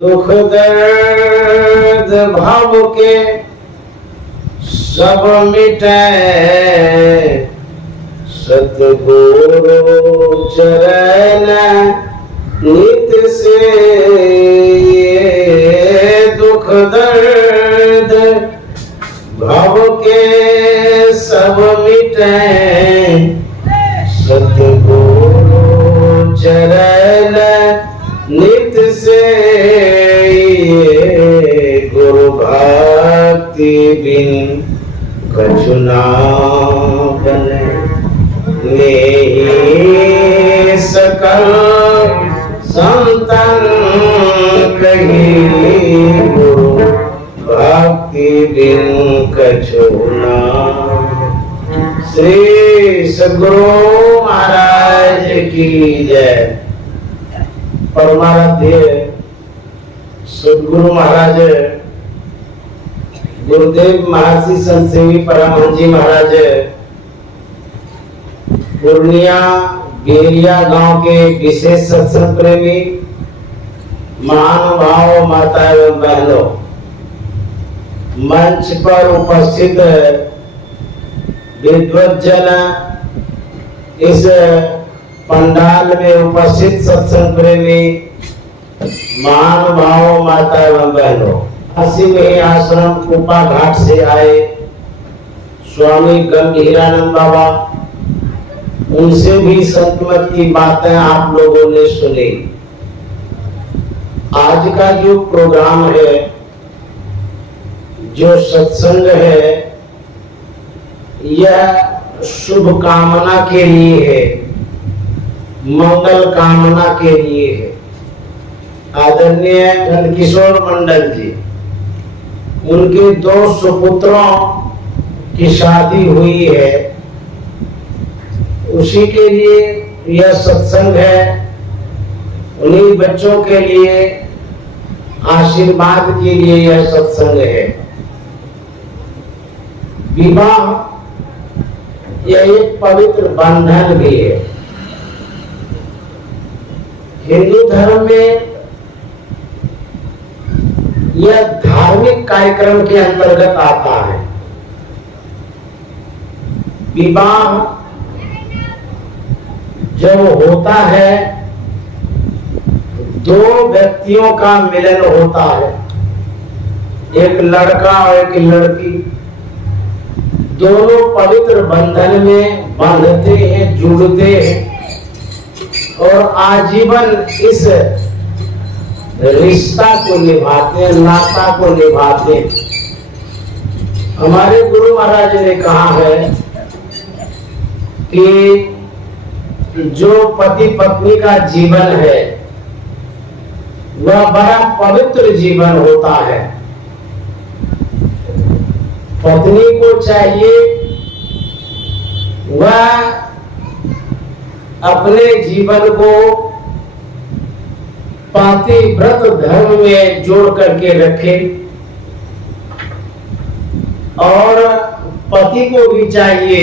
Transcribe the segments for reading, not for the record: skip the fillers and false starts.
दुख दर्द भव के सब मिटे, सतगुरु चरण नित से। दुख दर्द भव के सब मिटे, सतगुरु चरण नित से। गुरु भक्ति बिन कछु ना बने, नेहि सकल संतन कही। गुरु भक्ति बिन कछु ना। श्री सद्गुरु महाराज की जय। परमाराध्य सद्गुरु महाराज गुरुदेव महर्षि संत सेवी परमहंस जी महाराज पूर्णिया बेरिया गांव के विशेष सत्संग प्रेमी महानुभाव माता एवं बहनों, मंच पर उपस्थित विद्वज्जन, इस पंडाल में उपस्थित सत्संग प्रेमी महानुभाव माता एवं बहनों, अस्सी में आश्रम कुपा घाट से आए स्वामी गंभीरानंद बाबा, उनसे भी संतमत की बातें आप लोगों ने सुनी। आज का जो प्रोग्राम है, जो सत्संग है, यह शुभ कामना के लिए है, मंगल कामना के लिए है। आदरणीय धनकिशोर मंडल जी, उनके 2 सुपुत्रों की शादी हुई है, उसी के लिए यह सत्संग है। उन्हीं बच्चों के लिए आशीर्वाद के लिए यह सत्संग है। विवाह यह एक पवित्र बंधन भी है। हिंदू धर्म में यह धार्मिक कार्यक्रम के अंतर्गत आता है। विवाह जब होता है, 2 व्यक्तियों का मिलन होता है, एक लड़का और एक लड़की, दोनों पवित्र बंधन में बांधते हैं, जुड़ते हैं और आजीवन इस रिश्ता को निभाते हैं, नाता को निभाते हैं। हमारे गुरु महाराज ने कहा है कि जो पति पत्नी का जीवन है वह बड़ा पवित्र जीवन होता है। पत्नी को चाहिए वह अपने जीवन को पातिव्रत धर्म में जोड़ करके रखे और पति को भी चाहिए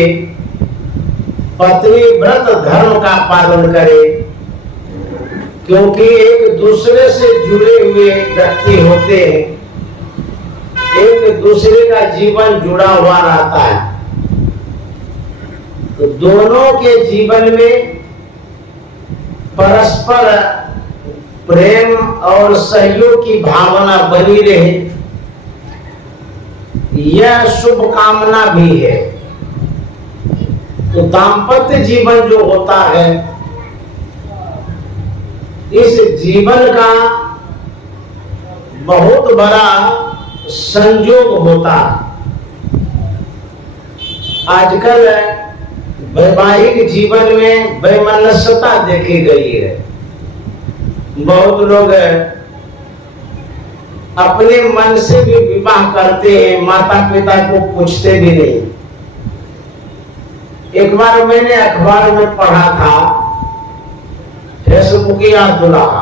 पत्नी व्रत धर्म का पालन करे, क्योंकि एक दूसरे से जुड़े हुए व्यक्ति होते हैं, एक दूसरे का जीवन जुड़ा हुआ रहता है। तो दोनों के जीवन में परस्पर प्रेम और सहयोग की भावना बनी रहे, यह शुभ कामना भी है। तो दाम्पत्य जीवन जो होता है, इस जीवन का बहुत बड़ा संयोग होता है। आजकल वैवाहिक जीवन में वैमनस्यता देखी गई है। बहुत लोग अपने मन से भी विवाह करते हैं, माता पिता को पूछते भी नहीं। एक बार मैंने अखबार में पढ़ा था, फेसबुकिया दुल्हा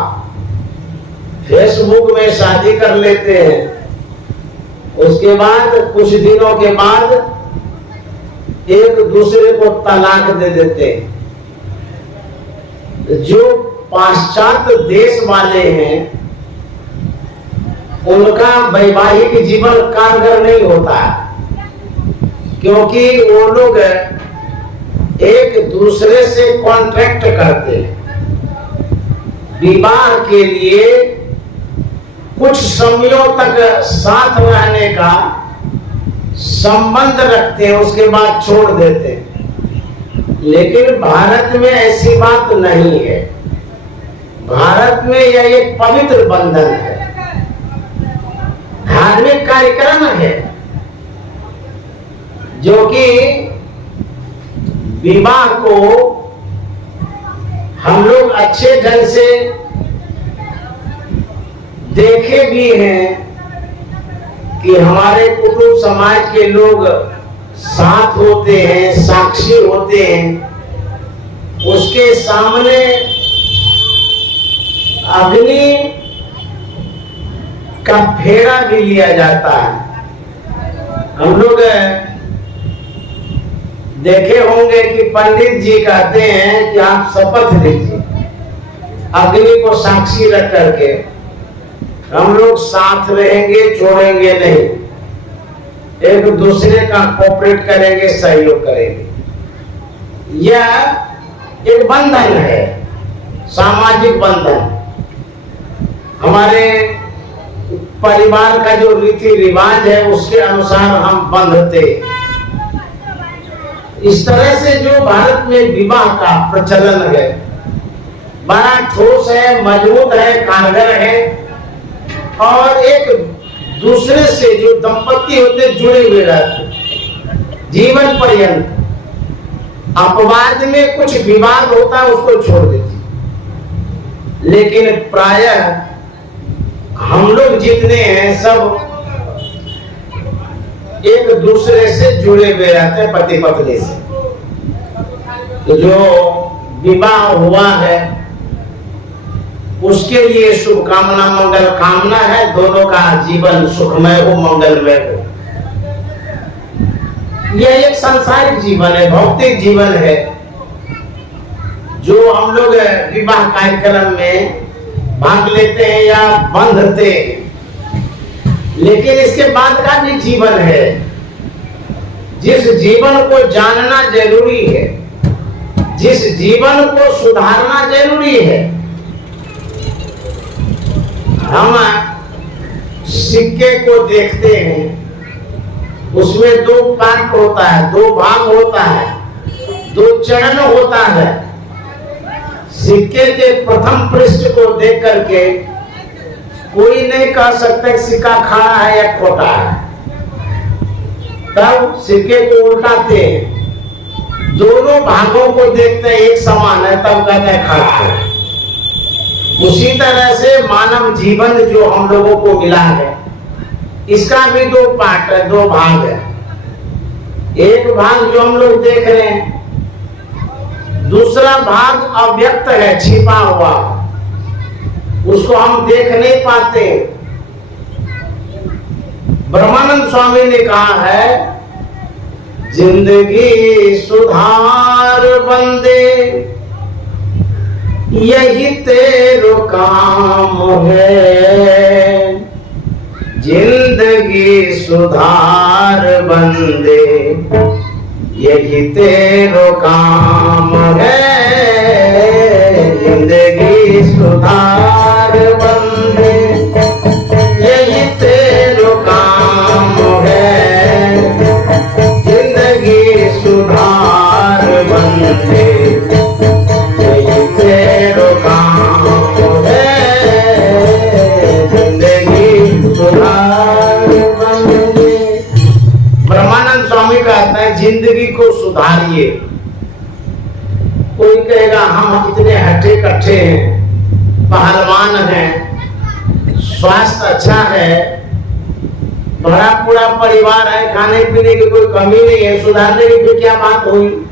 फेसबुक में शादी कर लेते हैं, उसके बाद कुछ दिनों के बाद एक दूसरे को तलाक दे देते हैं। जो पाश्चात्य देश वाले हैं उनका वैवाहिक जीवन कारगर नहीं होता है, क्योंकि वो लोग एक दूसरे से कॉन्ट्रैक्ट करते हैं। विवाह के लिए कुछ समयों तक साथ रहने का संबंध रखते हैं, उसके बाद छोड़ देते हैं। लेकिन भारत में ऐसी बात नहीं है। भारत में यह एक पवित्र बंधन है, धार्मिक कार्यक्रम है, जो कि विवाह को हम लोग अच्छे ढंग से देखे भी हैं कि हमारे कुटुंब समाज के लोग साथ होते हैं, साक्षी होते हैं, उसके सामने अग्नि का फेरा भी लिया जाता है। हम लोग देखे होंगे कि पंडित जी कहते हैं कि आप शपथ लीजिए अग्नि को साक्षी रख करके, हम लोग साथ रहेंगे, छोड़ेंगे नहीं, एक दूसरे का कोऑपरेट करेंगे, सहयोग करेंगे। यह एक बंधन है, सामाजिक बंधन। हमारे परिवार का जो रीति रिवाज है उसके अनुसार हम बंधते। इस तरह से जो भारत में विवाह का प्रचलन है बड़ा ठोस है, मजबूत है, कारगर है, और एक दूसरे से जो दंपति होते जुड़े हुए रहते जीवन पर्यंत। अपवाद में कुछ विवाद होता है, उसको छोड़ दीजिए, लेकिन प्रायः हम लोग जितने हैं सब एक दूसरे से जुड़े हुए रहते हैं, पति पत्नी से। तो जो विवाह हुआ है उसके लिए शुभकामना, मंगल कामना है, दोनों का जीवन सुखमय हो, मंगलमय हो। यह एक सांसारिक जीवन है, भौतिक जीवन है, जो हम लोग विवाह कार्यक्रम में भाग लेते हैं या बंधते हैं। लेकिन इसके बाद का भी जीवन है, जिस जीवन को जानना जरूरी है, जिस जीवन को सुधारना जरूरी है। हम सिक्के को देखते हैं, उसमें दो पार्ट होता है, दो भाग होता है, दो चरण होता है। सिक्के के प्रथम पृष्ठ को देख करके कोई नहीं कह सकता सिक्का खड़ा है या खोटा है। तब सिक्के को उल्टाते हैं, दोनों भागों को देखते हैं एक समान है, तब कहते हैं खड़ा है। उसी तरह से मानव जीवन जो हम लोगों को मिला है, इसका भी दो पार्ट है, दो भाग है। एक भाग जो हम लोग देख रहे हैं, दूसरा भाग अव्यक्त है, छिपा हुआ, उसको हम देख नहीं पाते। ब्रह्मानंद स्वामी ने कहा है, जिंदगी सुधार बंदे यही तेरो काम है। जिंदगी सुधार बंदे यही तेरो काम है। जिंदगी सुधार बंदे यही तेरो काम है। जिंदगी सुधार बंदे यही तेरो काम है। जिंदगी सुधार बंदे। ब्रह्मानंद स्वामी कहते हैं जिंदगी को सुधारिए। कोई कहेगा हम इतने हट्टे कट्ठे हैं, पहलवान हैं, स्वास्थ्य अच्छा है, बड़ा पूरा परिवार है, खाने पीने की कोई कमी नहीं है, सुधारने की फिर क्या बात हुई।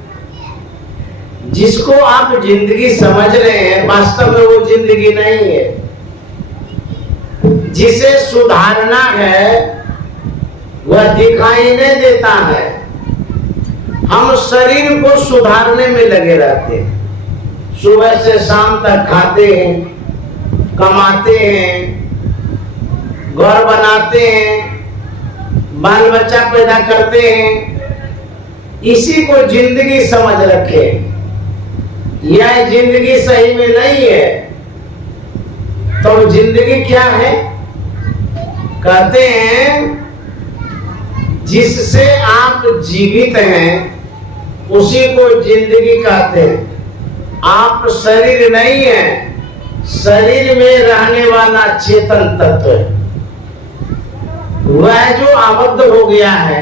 जिसको आप जिंदगी समझ रहे हैं वास्तव में वो जिंदगी नहीं है। जिसे सुधारना है वह दिखाई नहीं देता है। हम शरीर को सुधारने में लगे रहते हैं, सुबह से शाम तक खाते हैं, कमाते हैं, घर बनाते हैं, बाल बच्चा पैदा करते हैं, इसी को जिंदगी समझ रखे। यह जिंदगी सही में नहीं है तो जिंदगी क्या है? कहते हैं जिससे आप जीवित हैं उसी को जिंदगी कहते हैं। आप शरीर नहीं है, शरीर में रहने वाला चेतन तत्व है। वह जो आबद्ध हो गया है,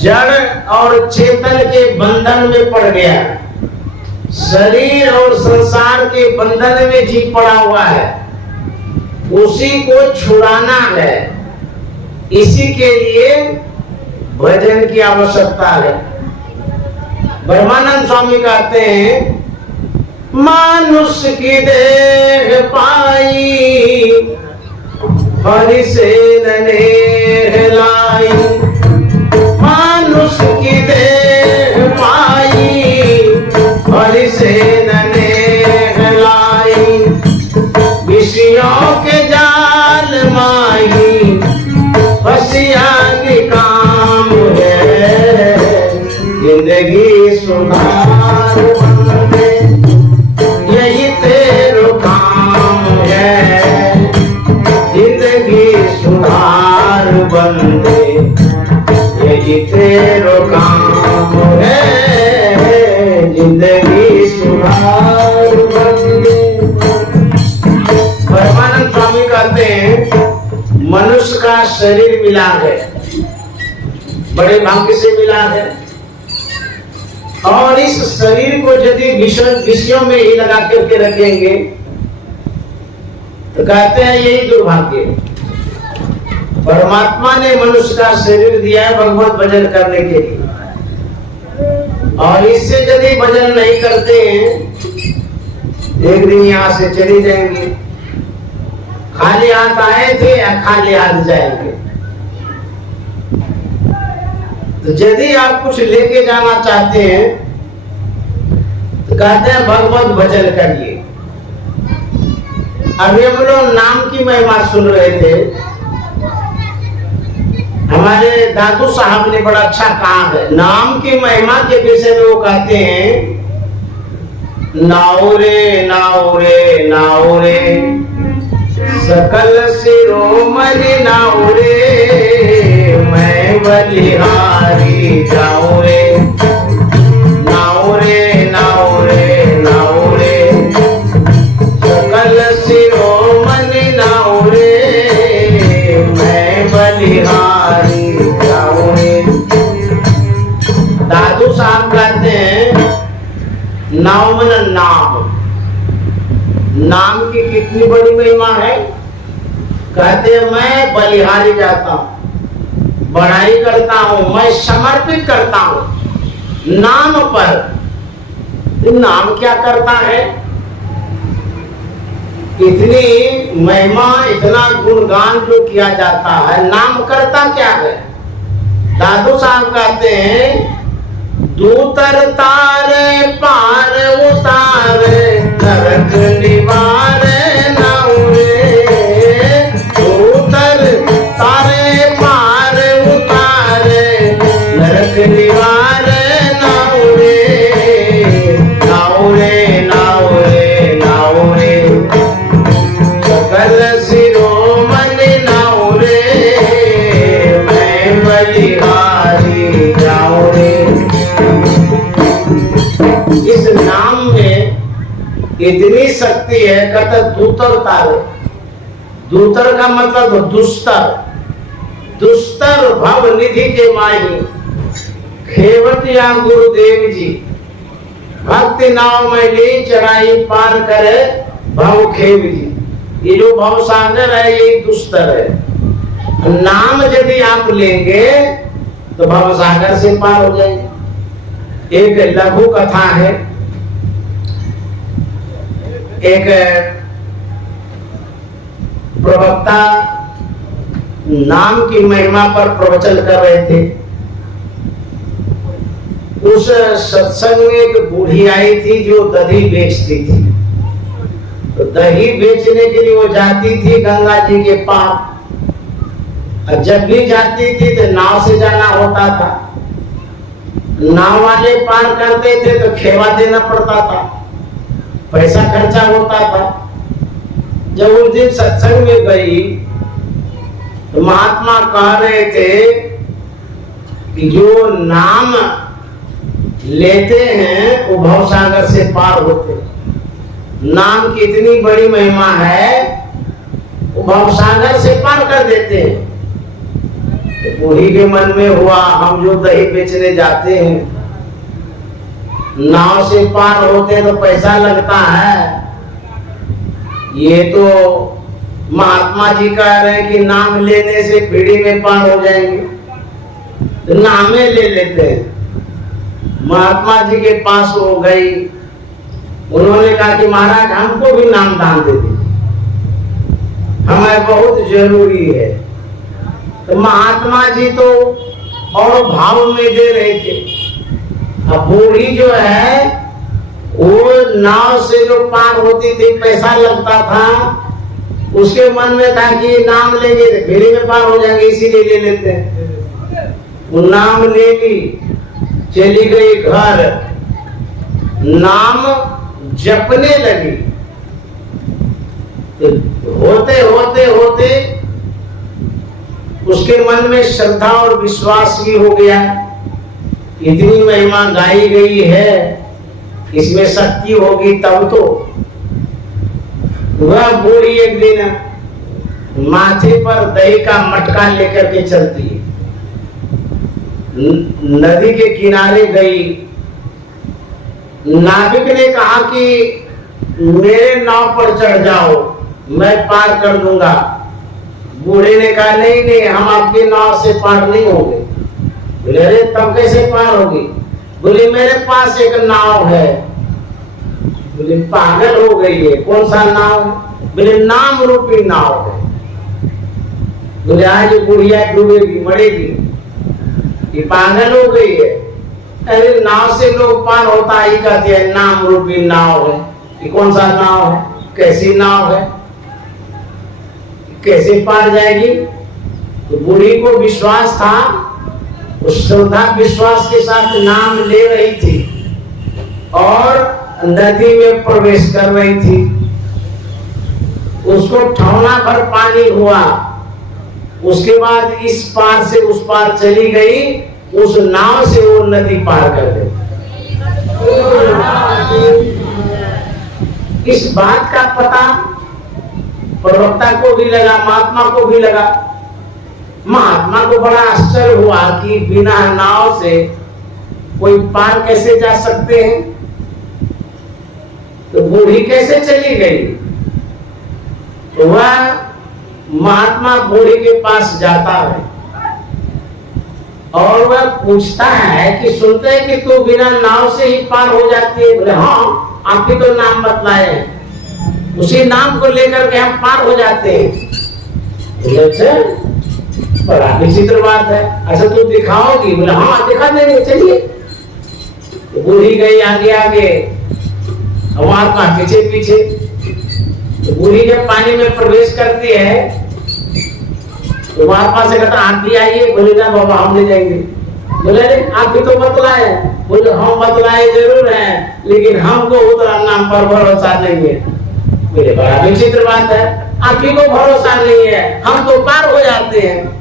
जड़ और चेतन के बंधन में पड़ गया, शरीर और संसार के बंधन में जी पड़ा हुआ है, उसी को छुड़ाना है। इसी के लिए भजन की आवश्यकता है। ब्रह्मानंद स्वामी कहते हैं, मानुष की देह पाई हरि से नहलाई, मानुष की देह पाई हरि से नहलाई, विषयों के जाल माही फसिया के काम है, जिंदगी सुधार बंदे यही तेरो काम है, जिंदगी सुधार बंदे यही तेरो काम है, जिंदगी सुधार बंदे। ब्रह्मानंद स्वामी कहते हैं मनुष्य का शरीर मिला है, बड़े भाग्य से मिला है, और इस शरीर को यदि विषयों में ही लगा करके रखेंगे तो कहते हैं यही दुर्भाग्य। परमात्मा ने मनुष्य का शरीर दिया है भगवत भजन करने के लिए, और इससे यदि भजन नहीं करते हैं एक दिन यहां से चली जाएंगे। खाली हाथ आए थे या खाली हाथ जाएंगे। तो यदि आप कुछ लेके जाना चाहते हैं तो कहते हैं भगवत भजन करिए। अभी हम लोग नाम की महिमा सुन रहे थे, हमारे दादू साहब ने बड़ा अच्छा कहा है नाम की महिमा के विषय में। वो कहते हैं, नाओ रे नाओ रे नाओ रे सकल शिरोमणि नाओ रे, मैं बलिहारी जाऊं रे, नाओ रे नाओ रे नाओ रे सकल शिरोमणि नाओ रे, मैं बलिहारी जाऊं रे। दादू साहब कहते हैं नाव मन नाम, नाम की कितनी बड़ी महिमा है। कहते हैं मैं बलिहारी जाता हूं, बढ़ाई करता हूं, मैं समर्पित करता हूं नाम पर। नाम क्या करता है? इतनी महिमा, इतना गुणगान जो किया जाता है, नाम करता क्या है? दादू साहब कहते हैं, दूतर तारे पार उतारे नरक निवारे नाऊ रे, दूतर तारे पार उतारे नरक निवारे नाऊ रे, नाऊ रे नाऊ रे नाऊ रे सकल शिरोमणि नाऊ रे, मैं बलिहारी जाऊं रे। इस नाम में इतनी शक्ति है। कहते दूतर तारे, दूतर का मतलब दुस्तर, दुस्तर भव निधि के माही खेवटिया गुरुदेव जी, भक्ति नाव में ले चढ़ाई पार करे भव खेव जी। ये जो भव सागर है ये दुस्तर है। नाम यदि आप लेंगे तो भव सागर से पार हो जाएंगे। एक लघु कथा है, एक प्रवक्ता नाम की महिमा पर प्रवचन कर रहे थे। उस सत्संग में एक बूढ़ी आई थी जो दही बेचती थी। तो दही बेचने के लिए वो जाती थी गंगा जी के पार, और जब भी जाती थी तो नाव से जाना होता था। नाव वाले पार करते थे तो खेवा देना पड़ता था, पैसा खर्चा होता था। जब उस दिन सत्संग में गई तो महात्मा कह रहे थे कि जो नाम लेते हैं वो भवसागर से पार होते। नाम की इतनी बड़ी महिमा है, वो भवसागर से पार कर देते हैं। तो बूढ़ी के मन में हुआ, हम जो दही बेचने जाते हैं, नाव से पार होते तो पैसा लगता है, ये तो महात्मा जी कह रहे हैं कि नाम लेने से पीढ़ी में पार हो जाएंगे, तो नामे ले लेते हैं। महात्मा जी के पास हो गई, उन्होंने कहा कि महाराज हमको भी नाम दान दे दीजिए, हमें बहुत जरूरी है। तो महात्मा जी तो और भाव में दे रहे थे। अब बूढ़ी जो है वो नाव से जो पार होती थी पैसा लगता था, उसके मन में था कि नाम लेंगे तो फेरी में पार हो जाएंगे, इसीलिए ले लेते हैं। वो नाम ले ली, चली गई घर, नाम जपने लगी। तो होते होते होते उसके मन में श्रद्धा और विश्वास भी हो गया। इतनी महिमा गाई गई है, इसमें शक्ति होगी तब तो। वह बूढ़ी एक दिन माथे पर दही का मटका लेकर के चलती है, नदी के किनारे गई। नाविक ने कहा कि मेरे नाव पर चढ़ जाओ, मैं पार कर दूंगा। बूढ़े ने कहा नहीं नहीं, हम आपकी नाव से पार नहीं होंगे। बोले अरे तब कैसे पार होगी? बोले मेरे पास एक नाव है। बोले पागल हो गई है, कौन सा नाव? बोले नाम रूपी नाव है। बोले आज बुढ़िया डूबेगी, मरेगी, ये पागल हो गई है। अरे नाव से लोग पार होता ही कहते हैं नाम रूपी नाव है। ये कौन सा नाव है? कैसी नाव है? कैसे पार जाएगी? तो बूढ़ी को विश्वास था, उस श्रद्धा विश्वास के साथ नाम ले रही थी और नदी में प्रवेश कर रही थी। उसको ठौना भर पानी हुआ, उसके बाद इस पार से उस पार चली गई, उस नाव से वो नदी पार कर गई। इस बात का पता प्रवक्ता को भी लगा, महात्मा को भी लगा। महात्मा को बड़ा आश्चर्य हुआ कि बिना नाव से कोई पार कैसे जा सकते हैं, तो बूढ़ी कैसे चली गई? तो वह महात्मा बूढ़ी के पास जाता है और वह पूछता है कि सुनते हैं कि तू बिना नाव से ही पार हो जाती है। बोले हाँ, आप ही तो नाम बतलाए हैं, उसी नाम को लेकर के हम पार हो जाते हैं। बड़ा विचित्र बात है, अच्छा तू दिखाओगी? बोले हाँ दिखा देंगे, चलिए। तो बूढ़ी गई आगे आगे, महात्मा पीछे पीछे। तो बूढ़ी जब पानी में प्रवेश करती है तो महात्मा से कहता आप भी आइए। बोले ना बाबा हम ले जाएंगे। बोले अरे आप भी तो बतलाए। बोले हम बतलाए जरूर हैं, लेकिन हमको उतना नाम पर भरोसा नहीं है। बोले बड़ा विचित्र बात है, आप ही को भरोसा नहीं है, हम तो पार हो जाते हैं।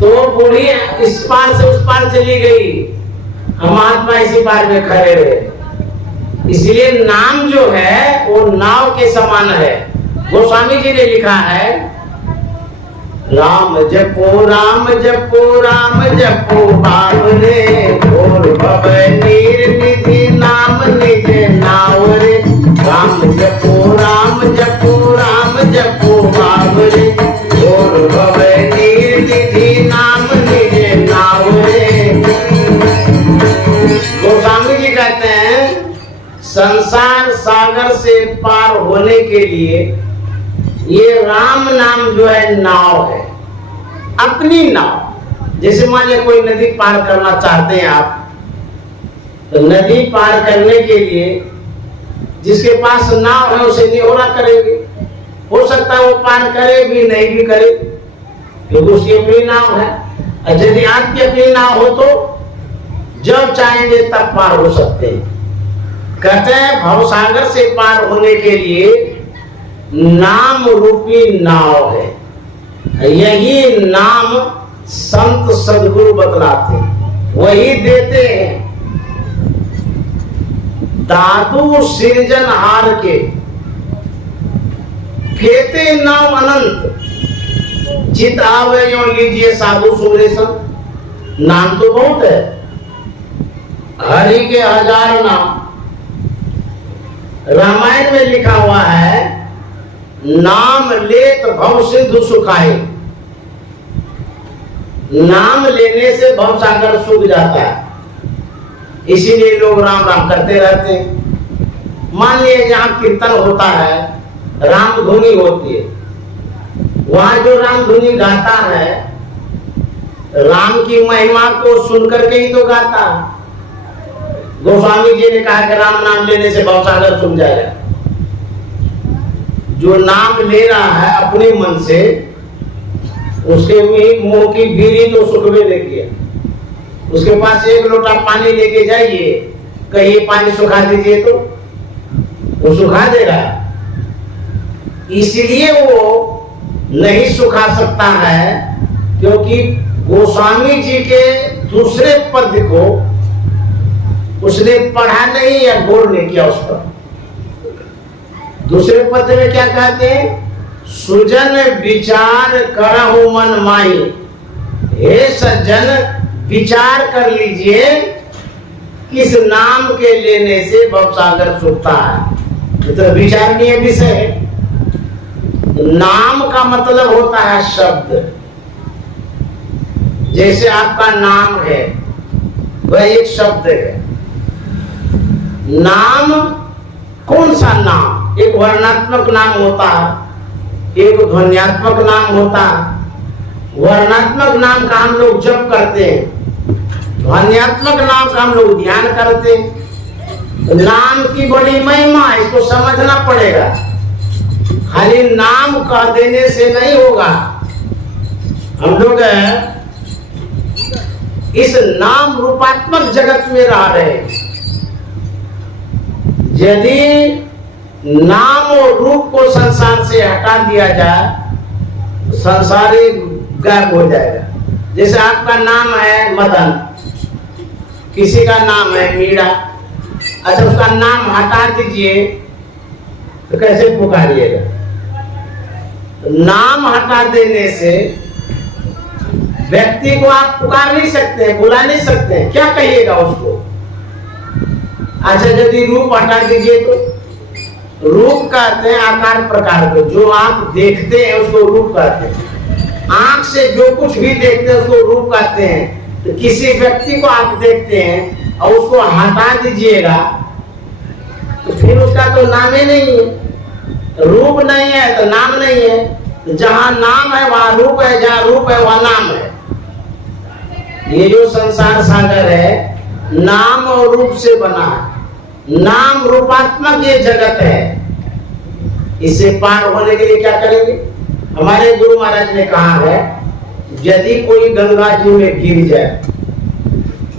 तो बूढ़ी इस पार से उस पार चली गई, महात्मा इसी पार में खड़े रहे। इसलिए नाम जो है वो नाव के समान है। गोस्वामी जी ने लिखा है, राम जपो राम जपो राम जपो बावरे, और भव नीर निधि नाम निज नाव रे। राम जपो राम जपो राम जपो बावरे, और भव नीर निधि नाम निज नाव रे। गोस्वामी जी कहते हैं संसार सागर से पार होने के लिए ये राम नाम जो है नाव है, अपनी नाव। जैसे मान लिया कोई नदी पार करना चाहते हैं आप, तो नदी पार करने के लिए जिसके पास नाव है उसे निहोरा करेंगे। हो सकता है वो पार करे भी नहीं भी करे, क्योंकि उसकी अपनी नाव है। और यदि आपकी अपनी नाव हो तो जब चाहेंगे तब पार हो सकते हैं। कहते हैं भवसागर से पार होने के लिए नाम रूपी नाव है। यही नाम संत सदगुरु बतलाते हैं, वही देते हैं। दादू सृजनहार के फेते नाम अनंत, चित आवे यो लीजिए साधु सुरेशन। नाम तो बहुत है, हरि के 1000 नाम। रामायण में लिखा हुआ है, नाम लेत भव सिंधु सुखाए। नाम लेने से भव सागर सूख जाता है, इसीलिए लोग राम राम करते रहते हैं। मान लीजिए जहां कीर्तन होता है, राम धुनी होती है, वहां जो राम धुनी गाता है, राम की महिमा को सुनकर के ही तो गाता है। गोस्वामी जी ने कहा कि राम नाम लेने से भवसागर सूख जाएगा। जो नाम ले रहा है अपने मन से, उसके मुंह की बीड़ी तो सुखबे नहीं किया। उसके पास 1 लोटा पानी लेके जाइए, कहिए पानी सुखा दीजिए, तो वो सुखा देगा। इसलिए वो नहीं सुखा सकता है, क्योंकि गोस्वामी जी के दूसरे पद को उसने पढ़ा नहीं या गौर नहीं किया उस पर। दूसरे पद में क्या कहते हैं? सुजन विचार करहु मन माई। हे सज्जन, विचार कर लीजिए, किस नाम के लेने से भवसागर सूखता है। तो विचारणीय विषय है। नाम का मतलब होता है शब्द। जैसे आपका नाम है, वह एक शब्द है। नाम कौन सा नाम? एक वर्णात्मक नाम होता है, एक ध्वन्यात्मक नाम होता है। वर्णात्मक नाम का हम लोग जप करते हैं, ध्वन्यात्मक नाम का हम लोग ध्यान करते हैं। नाम की बड़ी महिमा, इसको समझना पड़ेगा। खाली नाम कह देने से नहीं होगा। हम लोग इस नाम रूपात्मक जगत में रह रहे हैं। यदि नाम और रूप को संसार से हटा दिया जाए, तो संसार ही गायब हो जाएगा। जैसे आपका नाम है मदन, किसी का नाम है मीरा। अच्छा, उसका नाम हटा दीजिए तो कैसे पुकारिएगा? नाम हटा देने से व्यक्ति को आप पुकार नहीं सकते, बुला नहीं सकते, क्या कहिएगा उसको? अच्छा, यदि रूप हटा दीजिए तो रूप कहते हैं आकार प्रकार को। जो आप देखते हैं उसको रूप कहते हैं। आंख से जो कुछ भी देखते हैं उसको रूप कहते हैं। तो किसी व्यक्ति को आप देखते हैं और उसको हटा दीजिएगा तो फिर उसका तो नाम ही नहीं है। रूप नहीं है तो नाम नहीं है। जहां नाम है वहां रूप है, जहां रूप है वहां नाम है। ये जो संसार सागर है, नाम और रूप से बना है। नाम रूपात्मक ये जगत है। इसे पार होने के लिए क्या करेंगे? हमारे गुरु महाराज ने कहा है, यदि कोई गंगा जी में गिर जाए,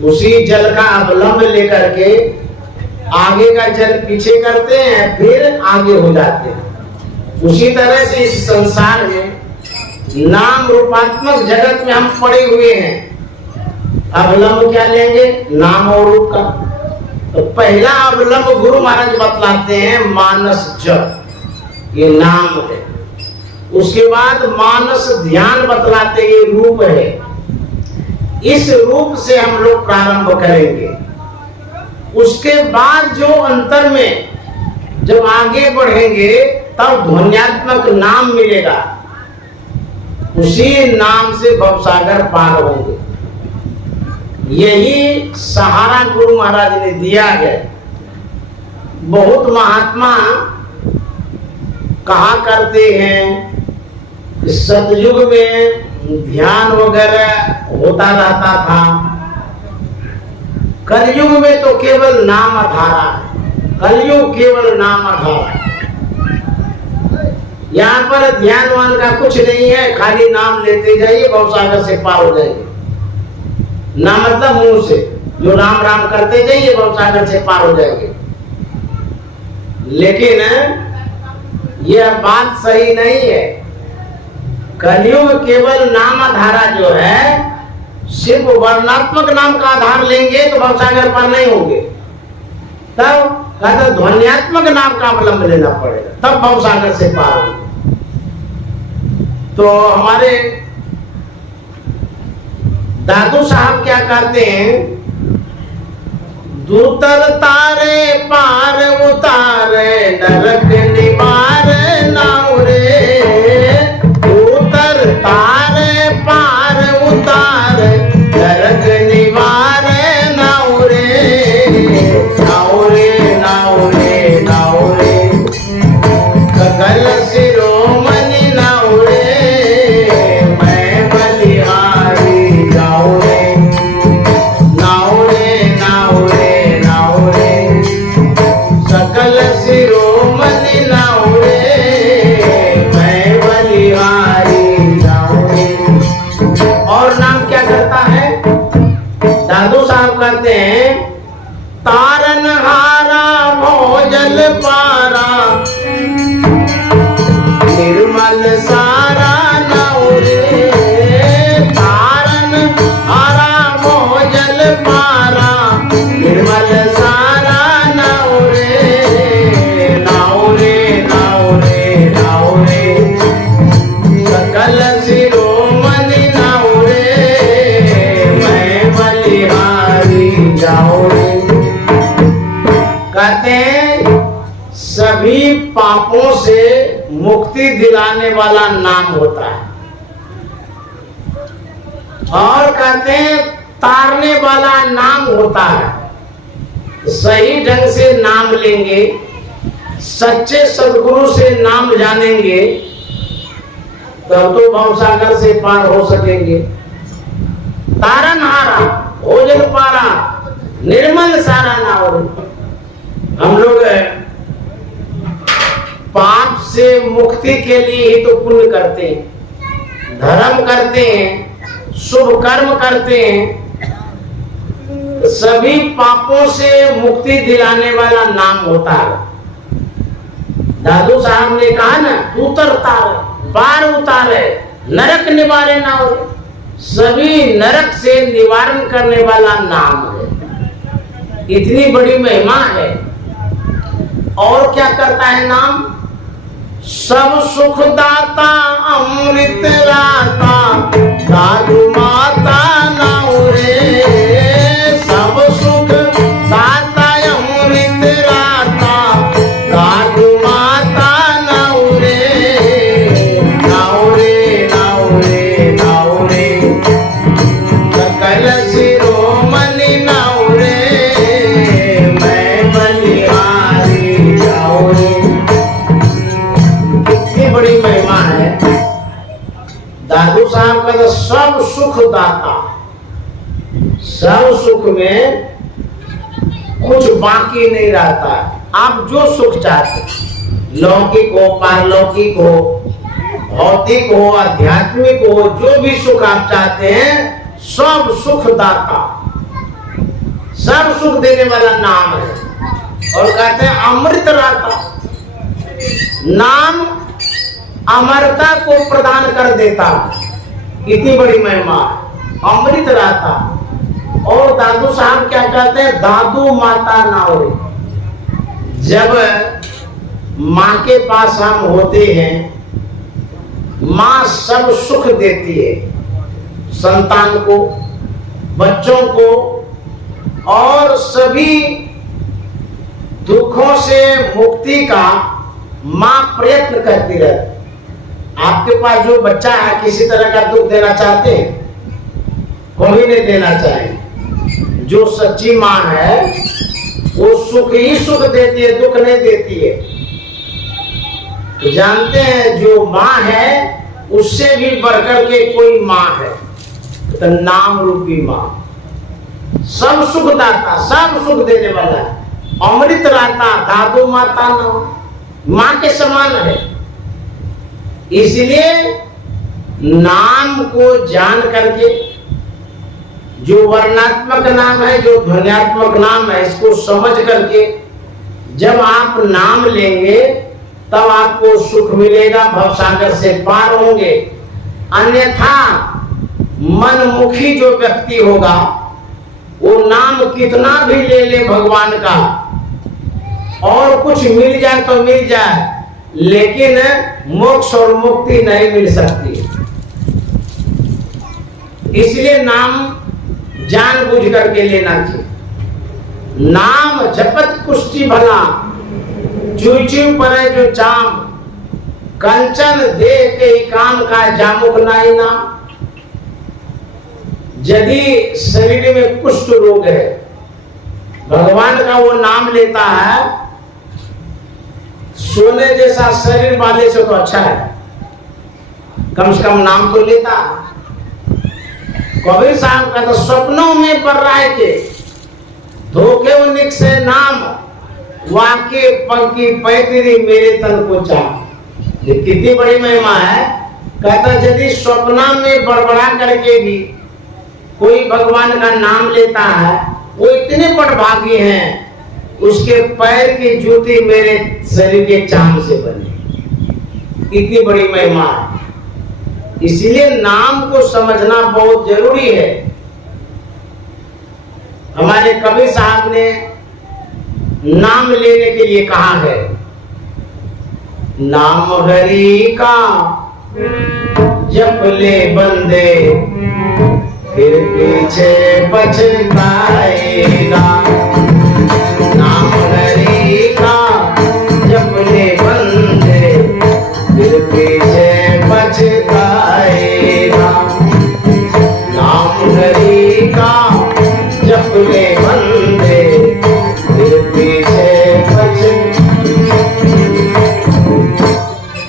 उसी जल का अवलंब लेकर के आगे का जल पीछे करते हैं, फिर आगे हो जाते हैं। उसी तरह से इस संसार में नाम रूपात्मक जगत में हम पड़े हुए हैं। अवलंब क्या लेंगे? नाम और रूप का। तो पहला अवलंब गुरु महाराज बतलाते हैं मानस जप, ये नाम है। उसके बाद मानस ध्यान बतलाते ये रूप है। इस रूप से हम लोग प्रारंभ करेंगे। उसके बाद जो अंतर में जब आगे बढ़ेंगे तब ध्वन्यात्मक नाम मिलेगा। उसी नाम से भवसागर पार होंगे। यही सहारा गुरु महाराज ने दिया है। बहुत महात्मा कहा करते हैं, सतयुग में ध्यान वगैरह होता रहता था, कलयुग में तो केवल नाम धारा है। कलयुग केवल नाम आधार। यहाँ पर ध्यान वान का कुछ नहीं है, खाली नाम लेते जाइए, भवसागर से पार हो जाएंगे। नाम मतलब मुंह से जो राम राम करते जाइए, भवसागर से पार हो जाएंगे। लेकिन यह बात सही नहीं है। कलयुग केवल नाम धारा जो है, सिर्फ वर्णात्मक नाम का आधार लेंगे तो भवसागर पार नहीं होंगे। तब कहते ध्वन्यात्मक नाम का अवलंब लेना पड़ेगा, तब भवसागर से पार होंगे। तो हमारे दादू साहब क्या कहते हैं, दूतर तारे पार उतारे नरक निवार नाउ रे, दूतर तारे पार उतारे नरक निवार नाउ रे, नाउ रे नाउ रे नाउ रे, सकल शिरोमणि नाउ रे, मैं बलिहारी जाऊं रे, नाउ रे नाउ रे नाउ रे, सकल शिरोमणि नाउ रे, मैं बलिहारी जाऊं रे। और नाम क्या करता है, दादू साहब कहते हैं, तारन हारा भोजल पारा, निर्मल सारा नाउ रे, तारन हारा भोजल पारा, निर्मल सारा नाउ रे, नाउ रे नाउ रे नाउ रे, सकल शिरोमणि नाउ रे, मैं बलिहारी जाऊं रे। कहते हैं सभी पापों से मुक्ति दिलाने वाला नाम होता है, और कहते हैं तारने वाला नाम होता है। सही ढंग से नाम लेंगे, सच्चे सदगुरु से नाम जानेंगे, तब तो भवसागर से पार हो सकेंगे। तारनहारा भोजन पारा, निर्मल सारा नाउ। हम लोग पाप से मुक्ति के लिए ही तो पुण्य करते हैं, धर्म करते हैं, शुभ कर्म करते हैं। सभी पापों से मुक्ति दिलाने वाला नाम होता है। दादू साहब ने कहा ना, दूतर तारे पार उतारे नरक निवारे नाउ, सभी नरक से निवारण करने वाला नाम है। इतनी बड़ी महिमा है। और क्या करता है नाम, सब सुख दाता अमृत राता, दादू माता नाउ रे, सब सुख दाता अमृत राता, दादू माता नाउ रे, नाउ रे नाउ रे नाउ रे, सकल शिरोमणि नाउ रे, मैं बलिहारी जाऊं रे। कितनी बड़ी महिमा है। दादू साहब का तो सब सुख दाता, सब सुख में कुछ बाकी नहीं रहता। आप जो सुख चाहते, लौकिक हो, पारलौकिक हो, भौतिक हो, आध्यात्मिक हो, जो भी सुख आप चाहते हैं, सब सुख दाता, सब सुख देने वाला नाम है। और कहते हैं अमृत राता, नाम अमरता को प्रदान कर देता। इतनी बड़ी महिमा, अमृत राता। और दादू साहब क्या कहते हैं, दादू माता नाउ रे। जब माँ के पास हम होते हैं, माँ सब सुख देती है संतान को, बच्चों को, और सभी दुखों से मुक्ति का माँ प्रयत्न करती रहती। आपके पास जो बच्चा है, किसी तरह का दुख देना चाहते हैं? कोई नहीं देना चाहे। जो सच्ची माँ है वो सुख ही सुख देती है, दुख नहीं देती है। तो जानते हैं जो माँ है उससे भी बढ़कर के कोई माँ है, तो नाम रूपी माँ, सब सुख दाता, सब सुख देने वाला है। अमृत रहता, दादू माता न मां के समान है। इसलिए नाम को जान करके, जो वर्णात्मक नाम है, जो ध्वन्यात्मक नाम है, इसको समझ करके जब आप नाम लेंगे तब आपको सुख मिलेगा, भवसागर से पार होंगे। अन्यथा मनमुखी जो व्यक्ति होगा वो नाम कितना भी ले ले भगवान का, और कुछ मिल जाए तो मिल जाए, लेकिन मोक्ष और मुक्ति नहीं मिल सकती। इसलिए नाम जानबूझ करके लेना चाहिए। नाम जपत कुष्ठी भला, चुई चुई परे जो चाम, कंचन दे के काम का जामुक नाई नाम। यदि शरीर में कुष्ठ रोग है, भगवान का वो नाम लेता है, सोने जैसा शरीर वाले से तो अच्छा है, कम से कम नाम तो लेता। कबीर साहब का तो सपनों में पड़ रहा है कि धोखे उन्निक से नाम, वाके पंकी पैतरी मेरे तन को चाह। ये कितनी बड़ी महिमा है। कहता यदि स्वप्न में बड़बड़ा करके भी कोई भगवान का नाम लेता है, वो इतने बड़भागी हैं, उसके पैर की जूती मेरे शरीर के चाम से बनी। इतनी बड़ी महिमा है। इसलिए नाम को समझना बहुत जरूरी है। हमारे कबीर साहब ने नाम लेने के लिए कहा है, नाम हरि का जप ले बंदे, फिर पीछे पछताएगा। नाम हरि का जप ले बंदे, फिर पीछे पछताएगा। नाम हरि का जप ले बंदे, फिर पीछे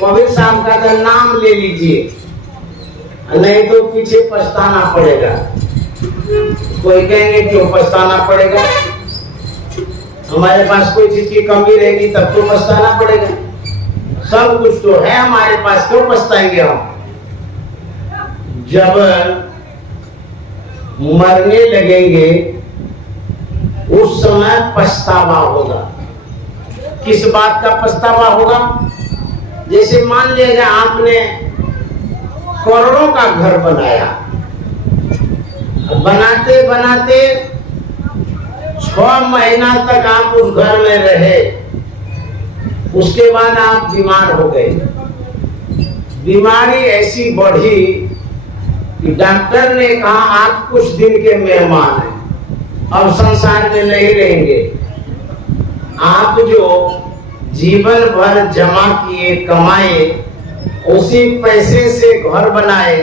कबीर साहब का तो नाम ले लीजिए, नहीं तो पीछे पछताना पड़ेगा। कोई कहेंगे क्यों पछताना पड़ेगा, हमारे पास कोई चीज की कमी रहेगी तब तो पछताना पड़ेगा। सब कुछ तो है हमारे पास, क्यों पछताएंगे हम। जब मरने लगेंगे उस समय पछतावा होगा। किस बात का पछतावा होगा? जैसे मान लीजिए आपने करोड़ों का घर बनाया, बनाते बनाते 6 महीना तक आप उस घर में रहे, उसके बाद आप बीमार हो गए। बीमारी ऐसी बढ़ी कि डॉक्टर ने कहा आप कुछ दिन के मेहमान हैं, अब संसार में नहीं रहेंगे। आप जो जीवन भर जमा किए, कमाए, उसी पैसे से घर बनाए,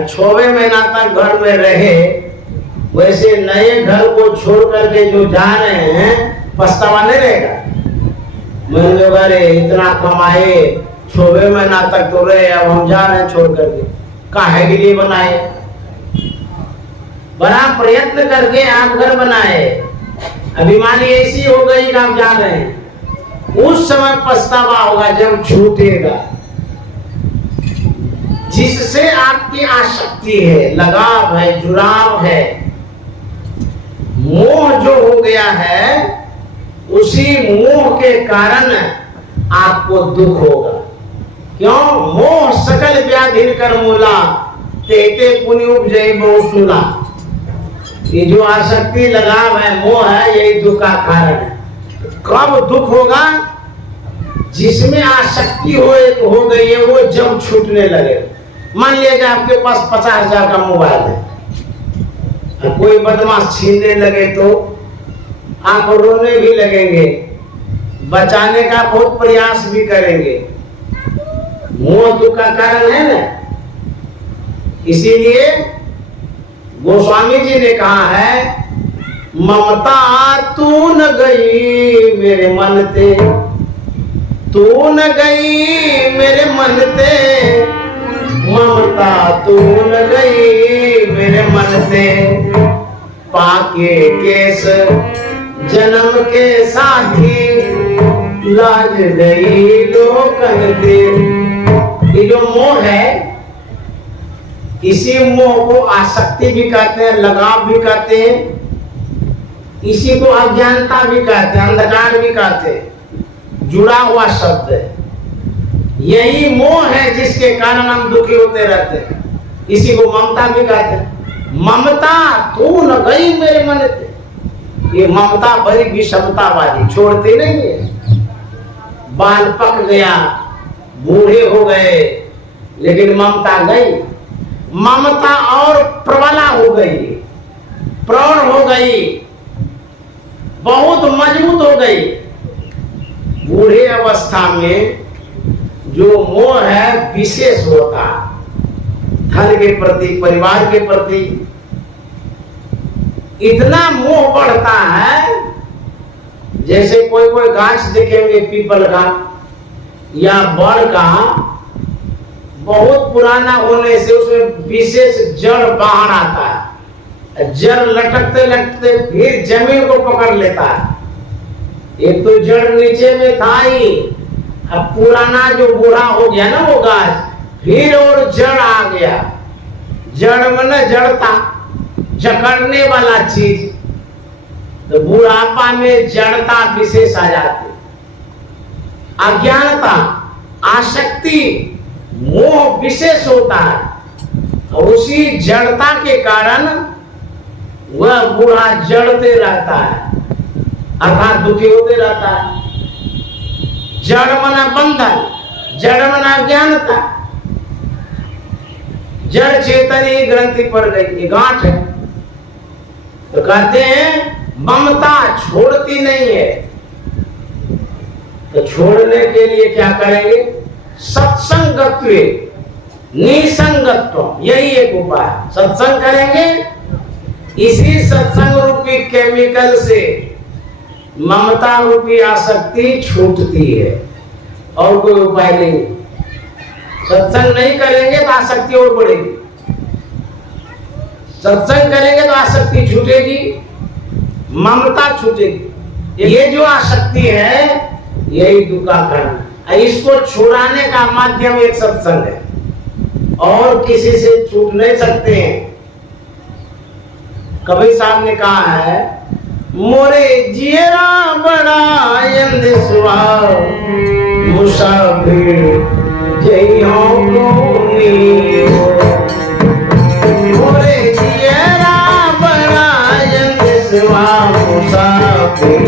6वें महीना तक घर में रहे, वैसे नए घर को छोड़ करके जो जा रहे हैं, पछतावा नहीं रहेगा। मैंने अरे इतना कमाए, 6वें महीना तक तो रहे, अब हम जा रहे हैं छोड़ करके। काहे के लिए बनाए? बड़ा प्रयत्न करके आप घर बनाए, बीमारी ऐसी हो गई कि आप जा रहे हैं। उस समय पछतावा होगा जब छूटेगा। जिससे आपकी आसक्ति है, लगाव है, जुड़ाव है, मोह जो हो गया है, उसी मोह के कारण आपको दुख होगा। क्यों? मोह सकल व्याधि कर मूला, तेते पुण्य उपजय बहु सूला। ये जो आसक्ति, लगाव है, मोह है, यही दुख का कारण है। कब दुख होगा? जिसमें आसक्ति हो गई है, वो जब छूटने लगे। मान लीजिए आपके पास 50,000 का मोबाइल है, कोई बदमाश छीनने लगे तो आप रोने भी लगेंगे, बचाने का बहुत प्रयास भी करेंगे। मोह दुख का कारण है ना। इसीलिए गोस्वामी जी ने कहा है, ममता तू न गई मेरे मन ते, तू न गई मेरे मन ते, ममता तू न गई मेरे मन ते, पाके केस जन्म के साथी लाज गई लोकन दे। ये जो मोह है, इसी मोह को आसक्ति भी कहते हैं, लगाव भी कहते हैं, इसी को अज्ञानता भी कहते हैं, अंधकार भी कहते हैं, जुड़ा हुआ शब्द है। यही मोह है जिसके कारण हम दुखी होते रहते हैं। इसी को ममता भी कहते हैं। ममता तू न गई मेरे मन से। ये ममता बड़ी विषमतावादी, छोड़ती नहीं है। बाल पक गया, बूढ़े हो गए, लेकिन ममता गई। ममता और प्रबला हो गई, प्रौढ़ हो गई, बहुत मजबूत हो गई। बूढ़े अवस्था में जो मोह है विशेष होता, धन के प्रति, परिवार के प्रति इतना मोह बढ़ता है। जैसे कोई कोई गाछ देखेंगे पीपल का या बड़ का, बहुत पुराना होने से उसमें विशेष जड़ बाहर आता है। जड़ लटकते लटकते फिर जमीन को पकड़ लेता है। एक तो जड़ नीचे में था ही, अब पुराना जो बूढ़ा हो गया ना वो गाछ, फिर और जड़ आ गया। जड़ में जड़ता, जकड़ने वाला चीज, तो बुढ़ापा में जड़ता विशेष आ जाती। अज्ञानता, आसक्ति, मोह विशेष होता है। और उसी जड़ता के कारण वह बूढ़ा जड़ते रहता है, अर्थात दुखी होते रहता है। जड़ मना बंधन, जड़ मना अज्ञानता। जड़ चेतन ही ग्रंथि पर गई, ये गांठ है। तो कहते हैं ममता छोड़ती नहीं है। तो छोड़ने के लिए क्या करेंगे? सत्संगत्व, निसंगत्व, यही एक उपाय। सत्संग करेंगे, इसी सत्संग रूपी केमिकल से ममता रूपी आसक्ति छूटती है, और कोई उपाय नहीं। सत्संग नहीं करेंगे तो आसक्ति और बढ़ेगी, सत्संग करेंगे तो आसक्ति छूटेगी, ममता छूटेगी। ये जो आसक्ति है यही दुख का कारण है। इसको छुड़ाने का माध्यम एक सत्संग है, और किसी से छूट नहीं सकते हैं। कबीर साहब ने कहा है, मोरे जियरा बड़ा अंधेशवा मुसाफिर जइयो कोनी। मोरे जियरा बड़ा अंधेशवा मुसाफिर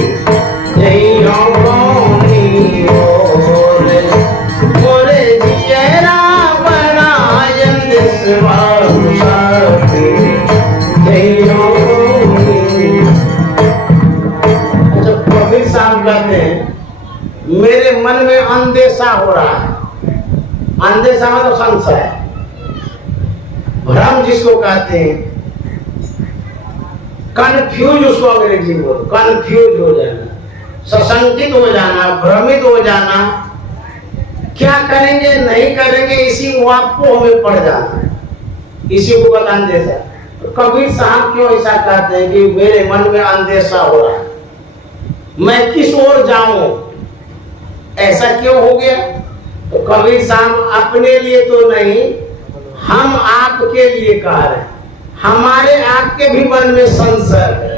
जइयो कोनी। मोरे जियरा बड़ा अंधेशवा मुसाफिर जइयो कोनी। कबीर साहब कहते हैं, मेरे मन में अंदेशा हो रहा है। अंदेशा मतलब संशय, भ्रम जिसको कहते हैं, कंफ्यूज उसको अंग्रेजी में बोलो, कंफ्यूज हो जाना, सशंकित हो जाना, भ्रमित हो जाना, क्या करेंगे नहीं करेंगे इसी वापों में पड़ जाना, इसी को कहते अंदेशा। तो कबीर साहब क्यों ऐसा कहते हैं कि मेरे मन में अंदेशा हो रहा है, मैं किस ओर जाऊं, ऐसा क्यों हो गया? तो कबीर साहब अपने लिए तो नहीं, हम आपके लिए कह रहे हैं। हमारे आपके भी मन में संशय है,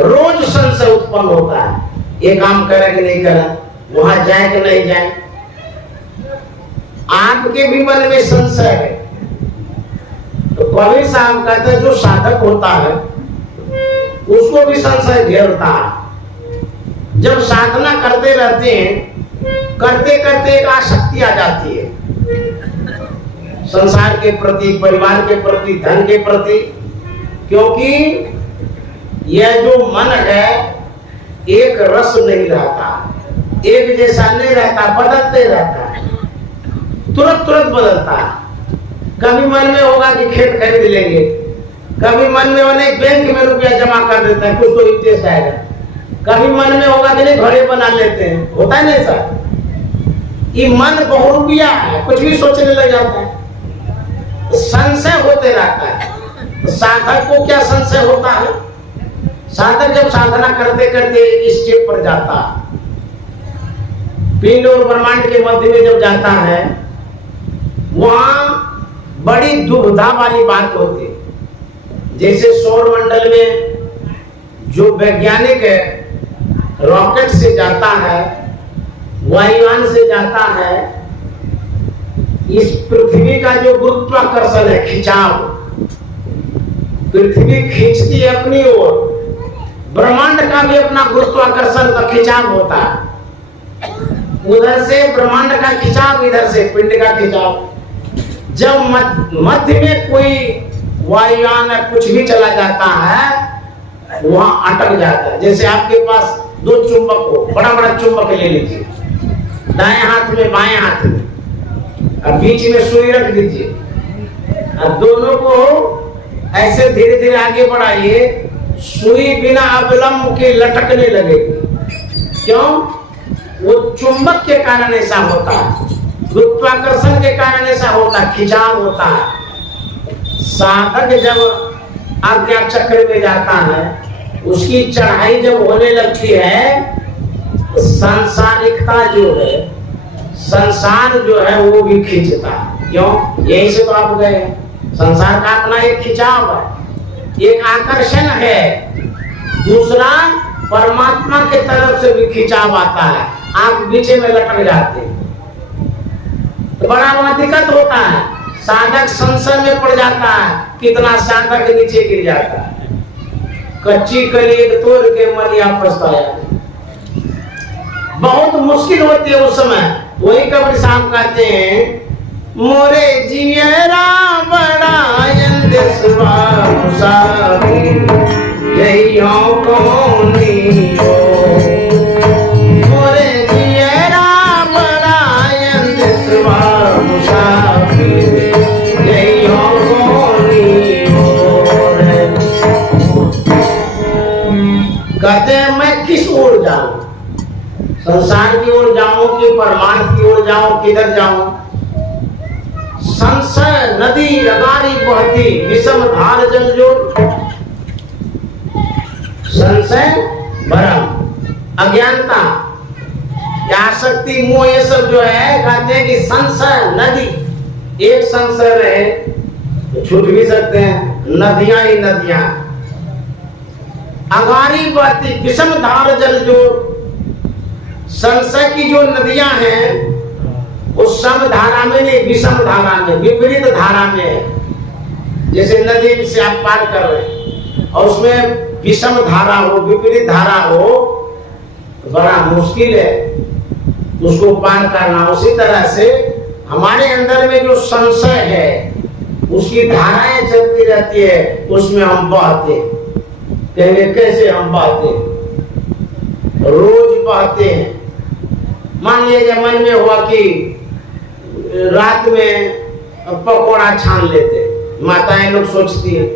रोज संशय उत्पन्न होता है, ये काम करे कि नहीं करे, वहां जाए कि नहीं जाए। आपके भी मन में संशय है। तो कबीर साहब कहते हैं, जो साधक होता है उसको भी संशय घेरता है। जब साधना करते रहते हैं, करते करते एक आसक्ति आ जाती है, संसार के प्रति, परिवार के प्रति, धन के प्रति, क्योंकि यह जो मन है एक रस नहीं रहता, एक जैसा नहीं रहता, बदलते रहता है, तुरंत तुरंत बदलता है। कभी मन में होगा कि खेत खरीद लेंगे, कभी मन में होने बैंक में रुपया जमा कर देते हैं, कुछ तो इंटरेस्ट आएगा, कभी मन में होगा कि नहीं घरे बना लेते हैं, होता है नहीं सर? ये मन बहुरूपिया है, कुछ भी सोचने लग जाता है, संशय होते रहता है। तो साधक को क्या संशय होता है? साधक जब साधना करते करते एक स्टेप पर जाता, पिंड और ब्रह्मांड के मध्य में जब जाता है, वहां बड़ी दुविधा वाली बात होती है। जैसे सौर मंडल में जो वैज्ञानिक रॉकेट से जाता है, वायुयान से जाता है, इस पृथ्वी का जो गुरुत्वाकर्षण है, खिंचाव, पृथ्वी खींचती है अपनी ओर, ब्रह्मांड का भी अपना गुरुत्वाकर्षण का खिंचाव होता है। उधर से ब्रह्मांड का खिंचाव, इधर से पिंड का खिंचाव। जब मध्य में कोई वायुयान कुछ भी चला जाता है, वहां अटक जाता है। जैसे आपके पास दो चुंबक हो, बड़ा बड़ा चुंबक ले लीजिए, दाएं हाथ में बाएं हाथ में, और बीच में सुई रख दीजिए, और दोनों को ऐसे धीरे धीरे आगे बढ़ाइए, सुई बिना अविलंब के लटकने लगेगी। क्यों? वो चुंबक के कारण ऐसा होता है, गुरुत्वाकर्षण के कारण ऐसा होता है, खिंचाव होता है। साधक जब आज्ञा चक्र में जाता है, उसकी चढ़ाई जब होने लगती है, तो सांसारिकता जो है, संसार जो है वो भी खींचता है। क्यों? यही से तो आप गए। संसार का अपना एक खिंचाव है, एक आकर्षण है। दूसरा, परमात्मा के तरफ से भी खिंचाव आता है, आप बीच में लटक जाते हैं, तो बड़ा वहां दिक्कत होता है। साधक संशय में पड़ जाता है, कितना साधक नीचे गिर जाता है। कच्ची कली तोड़ के मलिया पछताया, बहुत मुश्किल होती है उस समय। वही कबीर साहब कहते हैं, मोरे जियरा बड़ा देशवा मुसाफिर, यही कौनी हो। मोरे जियरा बड़ा देशवा मुसाफिर, यही कौनी हो। कहते हैं मैं किस ओर जाऊं, संसार की ओर जाऊं कि परमार्थ की ओर जाऊं, किधर जाऊं? संशय नदी अगारी बहती, विषम धार जल जोर। संशय, भ्रम, अज्ञानता, आसक्ति, मोह, ये सब जो है, कहते हैं कि संशय नदी। एक संशय रहे तो छूट भी सकते हैं, नदियां ही नदियां। अगारी बहती, विषम धार जल जोर। संशय की जो नदियां हैं, वो सम धारा में नहीं, विषम धारा में, विपरीत धारा में है। जैसे नदी से आप पार कर रहे हैं और उसमें विषम धारा हो, विपरीत धारा हो, तो बड़ा मुश्किल है उसको पार करना। उसी तरह से हमारे अंदर में जो संशय है, उसकी धाराएं चलती रहती है, उसमें हम बहते। कहेंगे कैसे हम बहते? रोज बहते हैं। मान लीजिए मन में हुआ कि रात में पकौड़ा छान लेते, माताएं लोग सोचती है,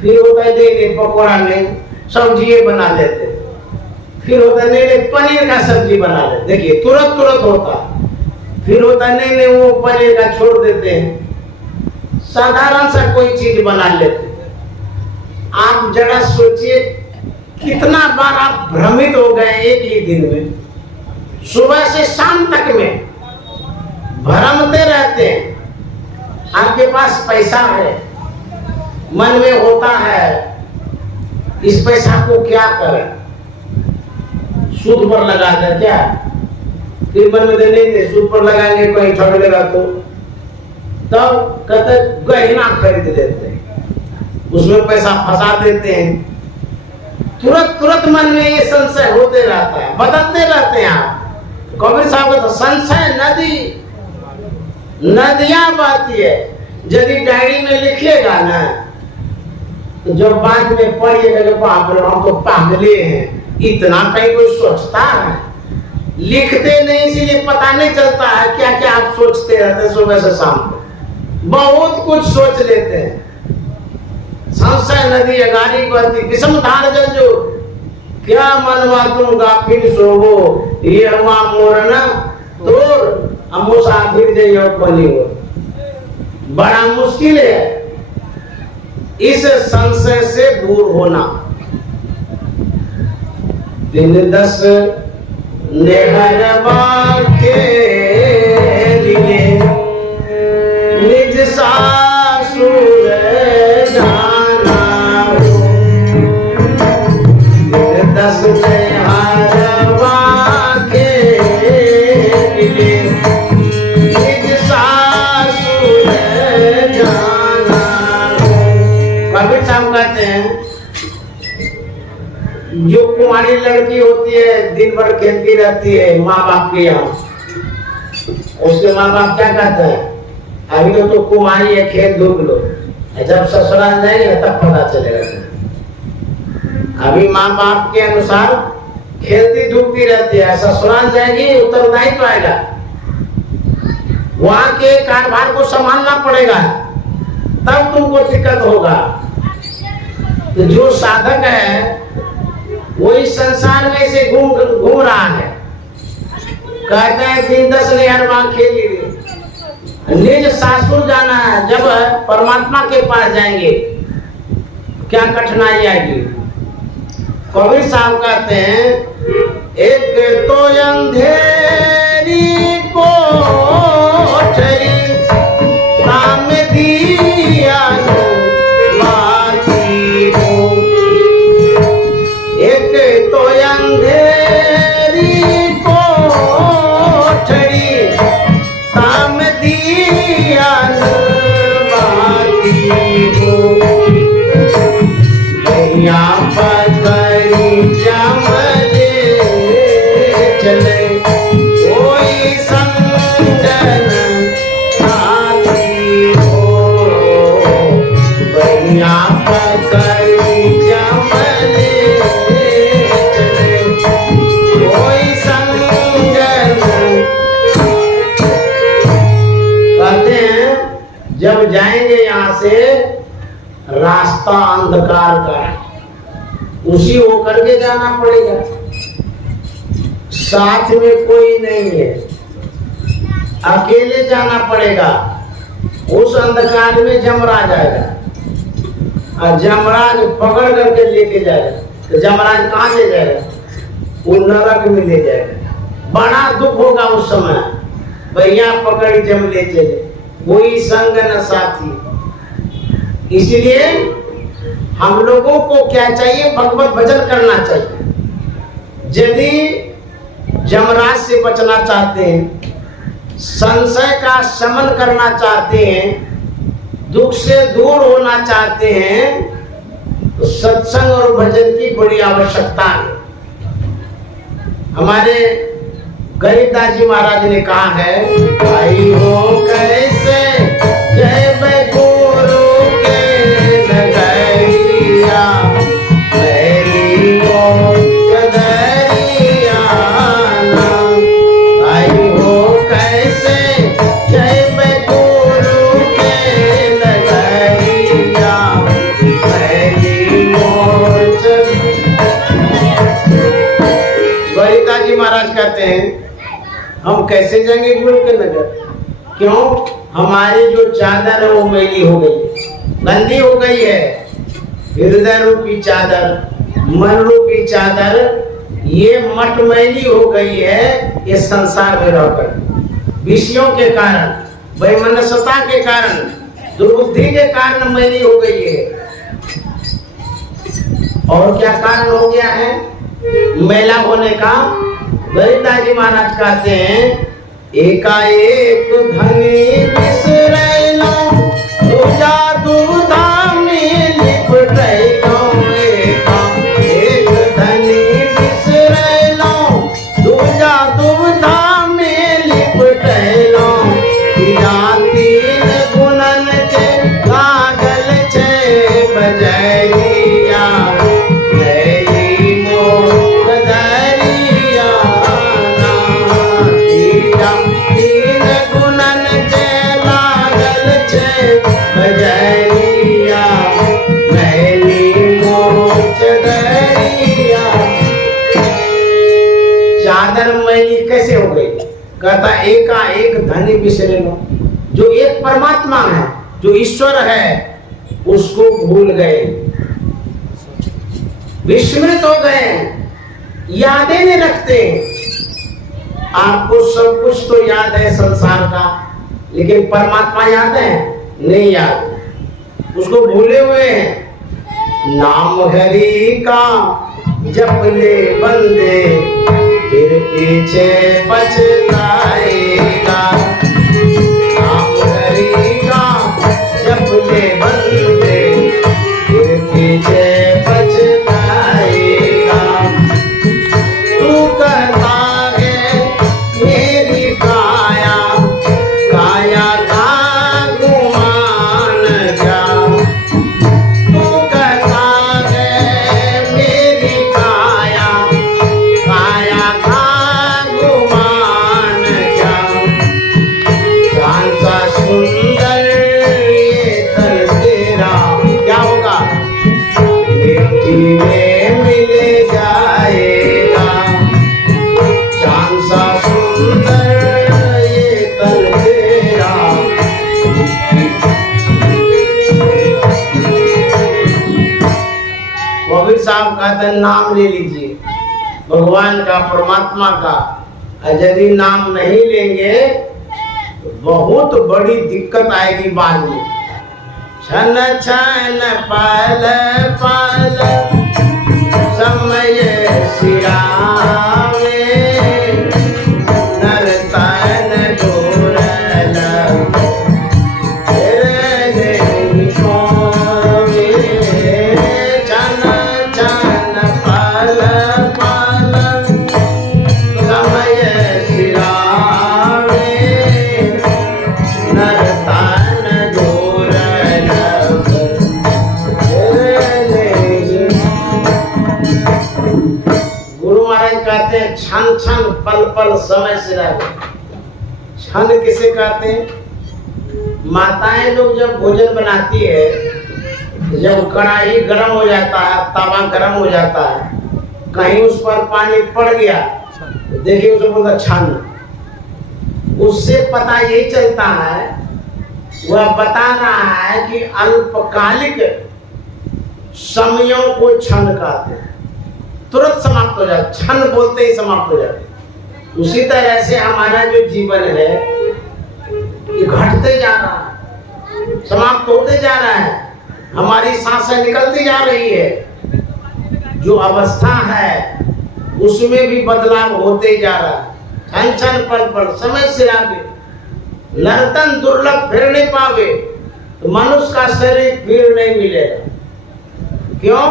फिर होता है नहीं पकौड़ा नहीं, सब्जी बना लेते, फिर होता है नहीं पनीर का सब्जी बना लेते। देखिए तुरंत तुरंत होता, फिर होता है नहीं वो पनीर का छोड़ देते हैं, साधारण सा कोई चीज बना लेते। आप जरा सोचिए कितना बार आप भ्रमित हो गए एक ही दिन में, सुबह से शाम तक में भ्रमते रहते हैं। आपके पास पैसा है, मन में होता है इस पैसा को क्या करें, सूद पर लगा दे क्या, फिर मन में नहीं सूद पर लगाएंगे कोई ठग लेगा तो, तब कहते गहना खरीद लेते हैं, उसमें पैसा फंसा देते हैं। तुरंत तुरंत मन में ये संशय होते रहता है, बदलते रहते हैं। आप कबीर साहब का तो संशय नदी, नदियां बहती है। यदि डायरी में लिखिएगा ना, तो जब बाद में पढ़िएगा बाप रे हम तो पागले हैं, इतना कहीं कोई सोचता है। लिखते नहीं इसीलिए पता नहीं चलता है क्या क्या आप सोचते रहते सुबह से शाम तक, बहुत कुछ सोच लेते हैं। संशय नदी अगारी बहती, विषम धार जल जो, क्या मनवा तुम गाफिल सोवो, ये हुआ मोरना तोर मुसाफिर जइयो बनी हो। बड़ा मुश्किल है इस संशय से दूर होना। दिन 10 नेहरवा के लिए निज सासुर जाना हो। दिन 10 नेहरवा के लिए निज सासुर जाना हो। कबीर साहब कहते हैं जो कुंवारी लड़की होती है दिन भर खेलती रहती है माँ बाप के यहाँ, उसके माँ बाप क्या कहते हैं, अभी तो कुंवारी है खेल धूप लो, जब ससुराल जाएंगे तब पता चलेगा। अभी माँ बाप के अनुसार खेलती धूपती रहती है, ससुराल जाएगी उत्तरदायित्व आएगा, वहां के कारोबार को संभालना पड़ेगा, तब तुमको दिक्कत होगा। तो जो साधक है वही संसार में से घूम रहा है, कहते हैं दिन 10 नेहरवा खेली, निज सासुर जाना है। जब परमात्मा के पास जाएंगे क्या कठिनाई आएगी। कबीर साहब कहते हैं एक तो अंधेरी कोठरी काम दिया बाकी हो, एक तो अंधेरी कोठरी काम दिया बाकी हो। यहाँ पकड़ी जमले चले कोई संगन साथी हो। यहाँ पकड़ी जमले चले कोई संगन। कहते हैं जब जाएंगे यहाँ से रास्ता अंधकार का है, उसी होकर के जाना पड़ेगा, साथ में कोई नहीं है, अकेले जाना पड़ेगा। उस अंधकार में जमराज आएगा और जमराज पकड़ करके लेके जाएगा। तो जमराज कहाँ ले जाएगा, वो नरक में ले जाएगा। बड़ा दुख होगा उस समय, भैया पकड़ जम ले चले, कोई संग न साथी। इसलिए हम लोगों को क्या चाहिए, भगवत भजन करना चाहिए। यदि जमराज से बचना चाहते हैं, संशय का शमन करना चाहते हैं, दुख से दूर होना चाहते हैं, तो सत्संग और भजन की बड़ी आवश्यकता है। हमारे गरीबदास जी महाराज ने कहा है, भाई हो कैसे जय गुरु के नगरिया, मेरी हो कदरिया ना। भाई हो कैसे जय गुरु के नगरिया, मेरी हो। गरीबदास जी महाराज कहते हैं हम कैसे जाएंगे गुरु के नगर, क्यों, हमारी जो चादर है वो मैली हो गई, गंदी हो गई है। हृदय रूपी चादर, मन रूपी चादर, ये मटमैली हो गई है। ये संसार में रहकर विषयों के कारण, वैमनस्यता के कारण, दुर्बुद्धि के कारण मैली हो गई है। और क्या कारण हो गया है मैला होने का। गरीबदास जी महाराज कहते हैं एकाएक धनी बिसरैलो, दूजा दुविधा में लिपटैलो। एकाएक धनी बिसरैलो, दूजा दुविधा में लिपटैलो। तीन गुणन के लागल छे बजरिया, चादर मैली कैसे हो गई। कहता एकाएक धनी बिसरेलो, जो एक परमात्मा है, जो ईश्वर है, उसको भूल गए, विस्मृत हो गए। यादें नहीं रखते हैं। आपको सब कुछ तो याद है संसार का, लेकिन परमात्मा याद है? नहीं याद, उसको भूले हुए हैं। नाम हरि का जप ले बंदे, फिर पीछे पछताएगा। नाम हरि का जप ले बंदे, फिर पीछे पछताएगा। तू कहता है मेरी काया, काया का गुमान जा। तू कहता है मेरी काया, काया का गुमान जा। जान सा सुंदर ये तन तेरा, क्या होगा? मिट्टी में मिल जाएगा। जान सा सुंदर ये तन तेरा। कबीर साहब कहते नाम ले लीजिए भगवान का, परमात्मा का, और यदि नाम नहीं लेंगे तो बहुत बड़ी दिक्कत आएगी बाद में। छन छन पल पल समय सिरावे, नर तन डोरल तेरे नहीं खोवे। छन छन पल पल समय सिरावे, नर तन डोरल तेरे नहीं। गुरु महाराज कहते हैं क्षण क्षण पल पल समय सिरावे। क्षण किसे कहते हैं? माताएं लोग जब भोजन बनाती है, जब कढ़ाई गर्म हो जाता है, तवा गर्म हो जाता है, कहीं उस पर पानी पड़ गया, देखिए उसे बोलता क्षण। उससे पता यही चलता है, वह बता रहा है कि अल्पकालिक समयों को क्षण कहते हैं, तुरंत समाप्त हो जाता, क्षण बोलते ही समाप्त हो जाता। उसी तरह से हमारा जो जीवन है ये घटते जा रहा है, समाप्त होते जा रहा है, हमारी सांसें निकलती जा रही है। जो अवस्था है उसमें भी बदलाव होते जा रहा है। क्षण क्षण पल पल समय से आगे, नर्तन दुर्लभ फिर नहीं पावे, तो मनुष्य का शरीर फिर नहीं मिलेगा। क्यों?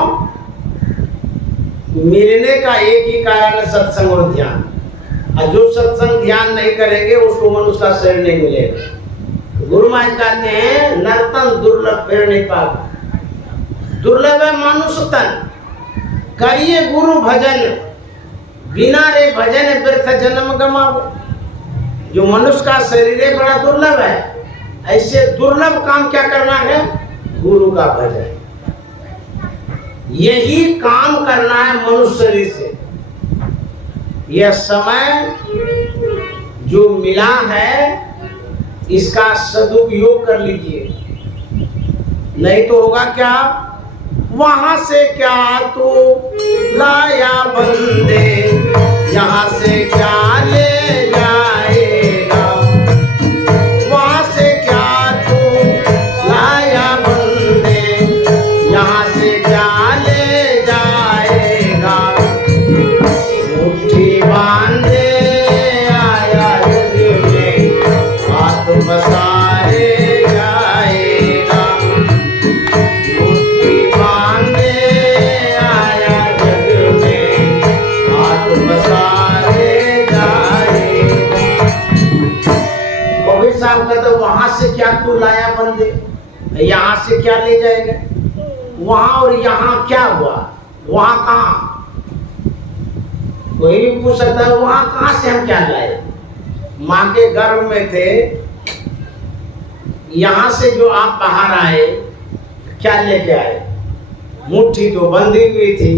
मिलने का एक ही कारण है, सत्संग और ध्यान। और जो सत्संग ध्यान नहीं करेंगे उसको मनुष्य का शरीर नहीं मिलेगा। गुरु महाराज कहते हैं नर्तन दुर्लभ फिर नहीं पावे। दुर्लभ है मनुष्य तन, करिए गुरु भजन, बिना रे भजन व्यर्थ जन्म गमाओ। जो मनुष्य का शरीर है बड़ा दुर्लभ है, ऐसे दुर्लभ काम क्या करना है? गुरु का भजन। यही काम करना है मनुष्य शरीर से। यह समय जो मिला है इसका सदुपयोग कर लीजिए, नहीं तो होगा क्या? वहां से क्या तू लाया बंदे, यहाँ से क्या ले जाएगा। वहां से क्या तू लाया बंदे, यहाँ से क्या ले जाएगा। मुट्ठी बांधे आया जग में, हाथ बसाए जाएगा। मुट्ठी बांधे आया जग में, हाथ बसाए जाएगा। कबीर साहब कहते वहां से क्या तू लाया बंदे, यहाँ से क्या ले जाएगा। वहां और यहाँ क्या हुआ? वहां कहाँ? कोई भी पूछ सकता है वहां कहां से हम क्या लाए। माँ के गर्भ में थे, यहां से जो आप बाहर आए क्या लेके आए? मुट्ठी तो बंधी हुई थी।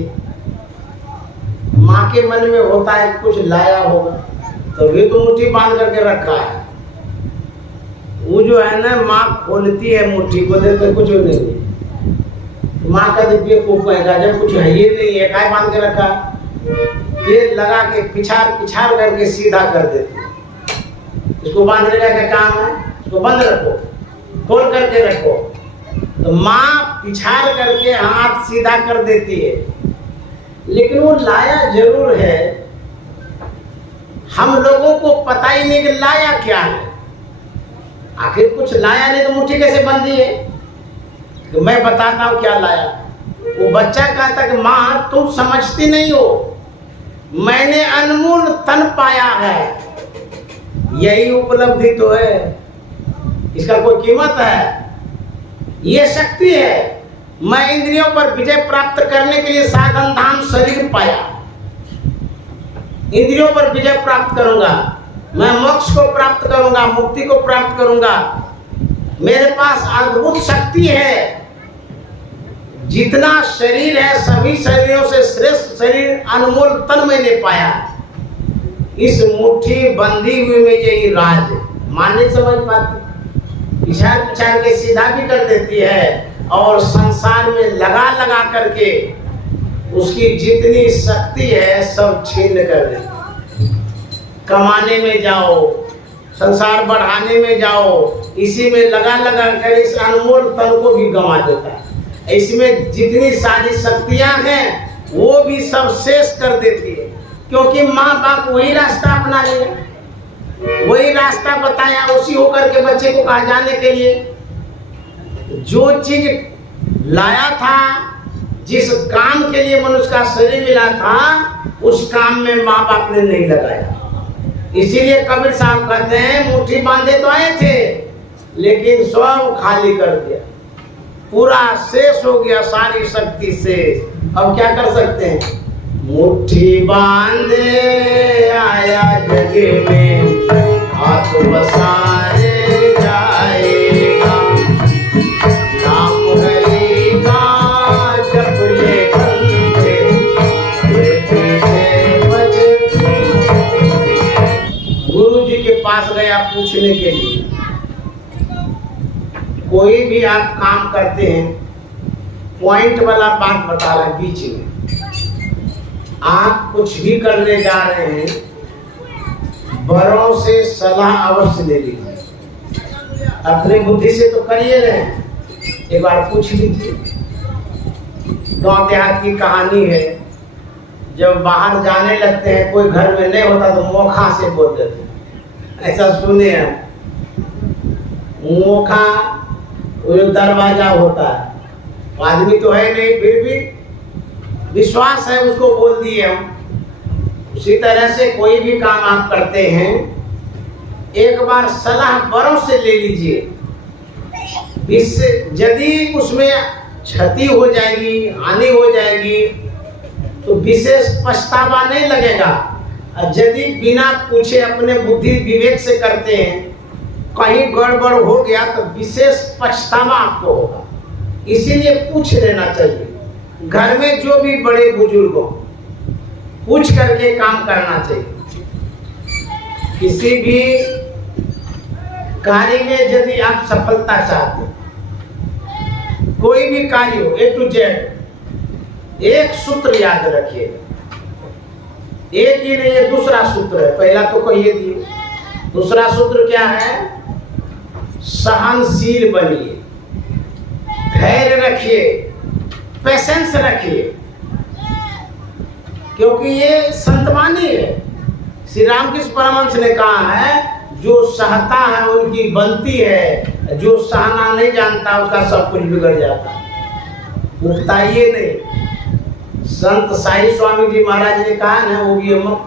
माँ के मन में होता है कुछ लाया होगा, तभी तो मुट्ठी बांध करके रखा है। वो जो है ना, माँ खोलती है मुट्ठी को, देखते कुछ नहीं। माँ का दिव्य को कहेगा जब कुछ है ही नहीं है, काय बांध के रखा। ये लगा के पिछाड़ पिछाड़ करके सीधा कर देती है। इसको बांधने का क्या काम है? इसको बंद रखो, खोल करके रखो। तो माँ पिछाड़ करके हाथ सीधा कर देती है, लेकिन वो लाया जरूर है। हम लोगों को पता ही नहीं कि लाया क्या है। आखिर कुछ लाया नहीं तो मुट्ठी कैसे बंधी है? तो मैं बताता हूँ क्या लाया। वो बच्चा कहता कि माँ तुम समझती नहीं हो, मैंने अनमोल तन पाया है, यही उपलब्धि तो है, इसका कोई कीमत है? ये शक्ति है। मैं इंद्रियों पर विजय प्राप्त करने के लिए साधन धाम शरीर पाया, इंद्रियों पर विजय प्राप्त करूंगा, मैं मोक्ष को प्राप्त करूंगा, मुक्ति को प्राप्त करूंगा। मेरे पास अद्भुत शक्ति है। जितना शरीर है सभी शरीरों से श्रेष्ठ शरीर अनमोल तन मैंने पाया। इस मुट्ठी बंधी हुई में यही राज है। माने समझ पाती, पिछाड़ पिछाड़ के सीधा भी कर देती है और संसार में लगा लगा करके उसकी जितनी शक्ति है सब छीन कर देती। कमाने में जाओ, संसार बढ़ाने में जाओ, इसी में लगा लगा कर इस अनमोल तन को भी गंवा देता है। इसमें जितनी सारी शक्तियां हैं वो भी सब शेष कर देती है, क्योंकि माँ बाप वही रास्ता अपना लिया, वही रास्ता बताया, उसी होकर के बच्चे को कहा जाने के लिए। जो चीज लाया था, जिस काम के लिए मनुष्य का शरीर मिला था, उस काम में माँ बाप ने नहीं लगाया। इसीलिए कबीर साहब कहते हैं मुट्ठी बांधे तो आए थे, लेकिन सब खाली कर दिया, पूरा शेष हो गया, सारी शक्ति से। अब क्या कर सकते हैं? मुट्ठी बांधे आया जगे में, हाथ बसाए जाएगा, नाम हरि का जप ले बंदे, गुरु जी के पास गया पूछने के लिए। कोई भी आप काम करते हैं, पॉइंट वाला बात बता रहा है बीच में। आप कुछ भी करने जा रहे हैं, बड़ों से सलाह अवश्य ले लीजिए। अपने बुद्धि से तो करिए रहे, एक बार पूछ लीजिए। गांव देहात की कहानी है, जब बाहर जाने लगते हैं, कोई घर में नहीं होता तो मोखा से बोल देते हैं। ऐसा सुने हैं, मोखा वो दरवाजा होता है, आदमी तो है नहीं, फिर भी विश्वास है उसको बोल दिए हम। उसी तरह से कोई भी काम आप करते हैं, एक बार सलाह बड़ों से ले लीजिए। इससे यदि उसमें क्षति हो जाएगी, हानि हो जाएगी, तो विशेष पछतावा नहीं लगेगा। यदि बिना पूछे अपने बुद्धि विवेक से करते हैं, कहीं गड़बड़ हो गया तो विशेष पछतावा आपको होगा। इसीलिए पूछ लेना चाहिए। घर में जो भी बड़े बुजुर्ग हो, पूछ करके काम करना चाहिए। किसी भी कार्य में यदि आप सफलता चाहते, कोई भी कार्य हो, A to Z, एक सूत्र याद रखिएगा। एक ही नहीं है, दूसरा सूत्र है। पहला तो कहिए दिए, दूसरा सूत्र क्या है? सहनशील बनिए, धैर्य रखिए, पेशेंस रखिए, क्योंकि ये संतवाणी है। श्री रामकृष्ण परमहंस ने कहा है, जो सहता है उनकी बनती है, जो सहना नहीं जानता उसका सब कुछ बिगड़ जाता है। उकताइए नहीं। संत साई स्वामी जी महाराज ने कहा ना, वो भी मत,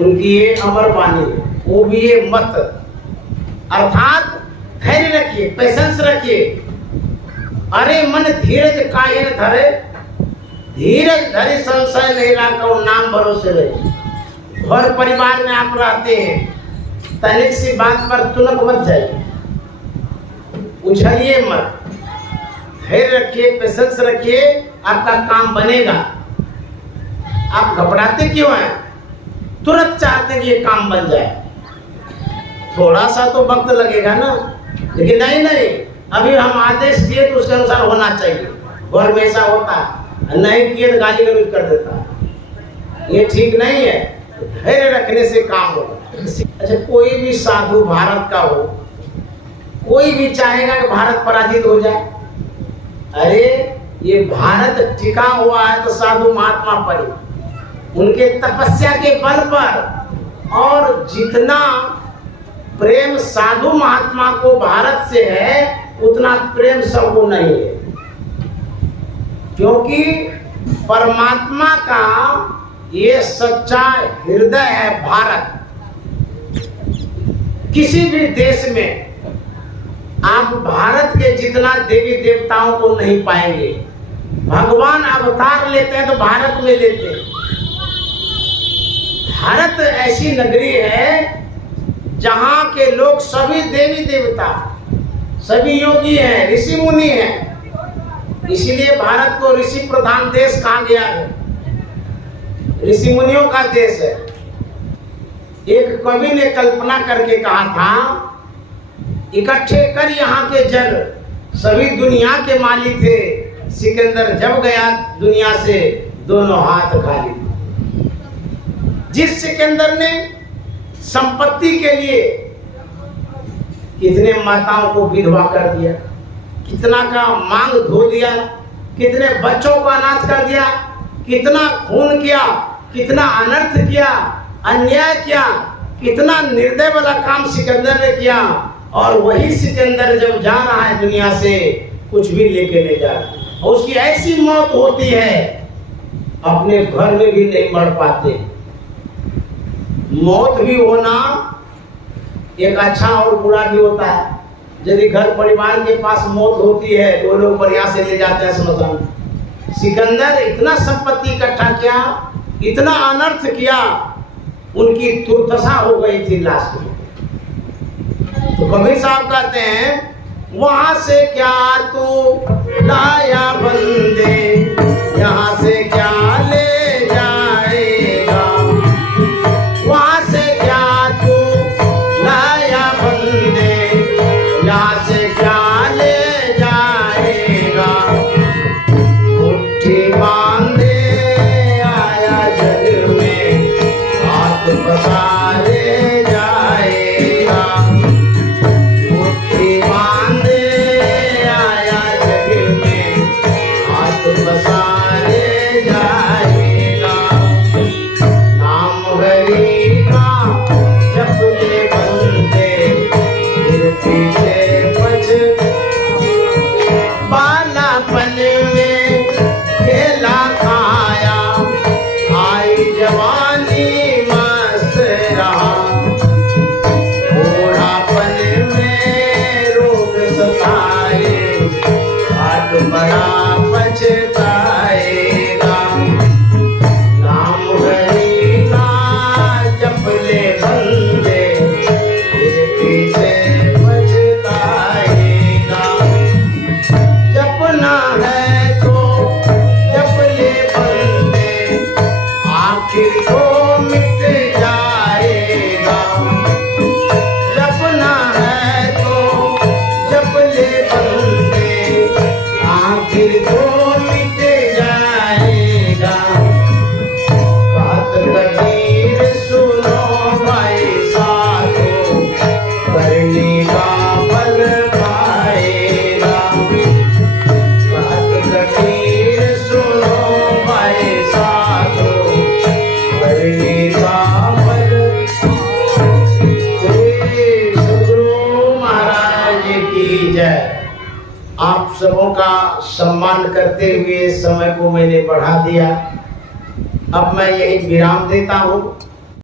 उनकी ये अमर वाणी है, वो भी ये मत, अर्थात धैर्य रखिए, पेशेंस रखिए। अरे मन धीरज काहे न धरे, धीरज धरे संशय नहीं राखो, नाम भरोसे रहे। घर परिवार में आप रहते हैं, तनिक सी बात पर तुनक मत जाइए, उछलिए मत, धैर्य रखिए, पेशेंस रखिए, आपका काम बनेगा। आप घबराते क्यों हैं? तुरंत चाहते कि ये काम बन जाए। थोड़ा सा तो वक्त लगेगा ना, लेकिन नहीं, अभी हम आदेश दिए तो उसके अनुसार होना चाहिए। घर में ऐसा होता है, नहीं किए तो गाली गलौज कर देता है। ये ठीक नहीं है। धैर्य रखने से काम होगा। अच्छा, कोई भी साधु भारत का हो, कोई भी चाहेगा कि भारत पराजित हो जाए? अरे ये भारत टिका हुआ है तो साधु महात्मा पर ही, उनके तपस्या के बल पर। और जितना प्रेम साधु महात्मा को भारत से है उतना प्रेम सबको नहीं है, क्योंकि परमात्मा का ये सच्चा हृदय है भारत। किसी भी देश में आप भारत के जितना देवी देवताओं को नहीं पाएंगे। भगवान अवतार लेते हैं तो भारत में लेते हैं। भारत ऐसी नगरी है जहां के लोग सभी देवी देवता, सभी योगी हैं, ऋषि मुनि हैं। इसीलिए भारत को ऋषि प्रधान देश कहा गया है, ऋषि मुनियों का देश है। एक कवि ने कल्पना करके कहा था, इकट्ठे कर यहाँ के जल, सभी दुनिया के माली थे, सिकंदर जब गया दुनिया से दोनों हाथ खाली। जिस सिकंदर ने संपत्ति के लिए कितने माताओं को विधवा कर दिया, कितना का मांग धो दिया, कितने बच्चों को अनाथ कर दिया, कितना खून किया, कितना अनर्थ किया, अन्याय किया, कितना निर्दय वाला काम सिकंदर ने किया। और वही सिकंदर जब जा रहा है दुनिया से, कुछ भी लेके नहीं जा रहा, और उसकी ऐसी मौत होती है अपने घर में भी नहीं मर पाते। मौत भी होना एक अच्छा और बुरा भी होता है। यदि घर परिवार के पास मौत होती है तो लोग बढ़िया से ले जाते हैं स्मशान। सिकंदर इतना संपत्ति इकट्ठा किया, इतना अनर्थ किया, उनकी दुर्दशा हो गई थी लास्ट में। तो कबीर साहब कहते हैं, वहां से क्या तू लाया बंदे, यहाँ से क्या ले जाएगा। वहां से क्या तू लाया बंदे, यहाँ से क्या ले जाएगा। मुट्ठी बांधे आया जग में, हाथ पसारे जाएगा। मुट्ठी बांधे आया जग में, हाथ पसारे जाएगा। नाम हरि का जप ले बंदे, फिर पीछे पछ बालापन में खेला खाया, आई जवानी मस्त रहा। बूढ़ापन में रोग सताए, हाथ बड़ा पछताएगा। नाम हरि का जप ले बंदे, फिर पीछे पछताएगा। जपना है तो जप ले बंदे, आखिर तो मिट जाएगा। जपना है तो जप ले बंदे, आखिर तो मिट जाएगा। बात कबीर सुनो भाई साधो, करने का फल पाएगा। बात कबीर सुनो भाई साधो, करने का फल। श्री सद्गुरु महाराज की जय। आप सबों का सम्मान करते हुए समय को मैंने बढ़ा दिया। अब मैं यही विराम देता हूँ।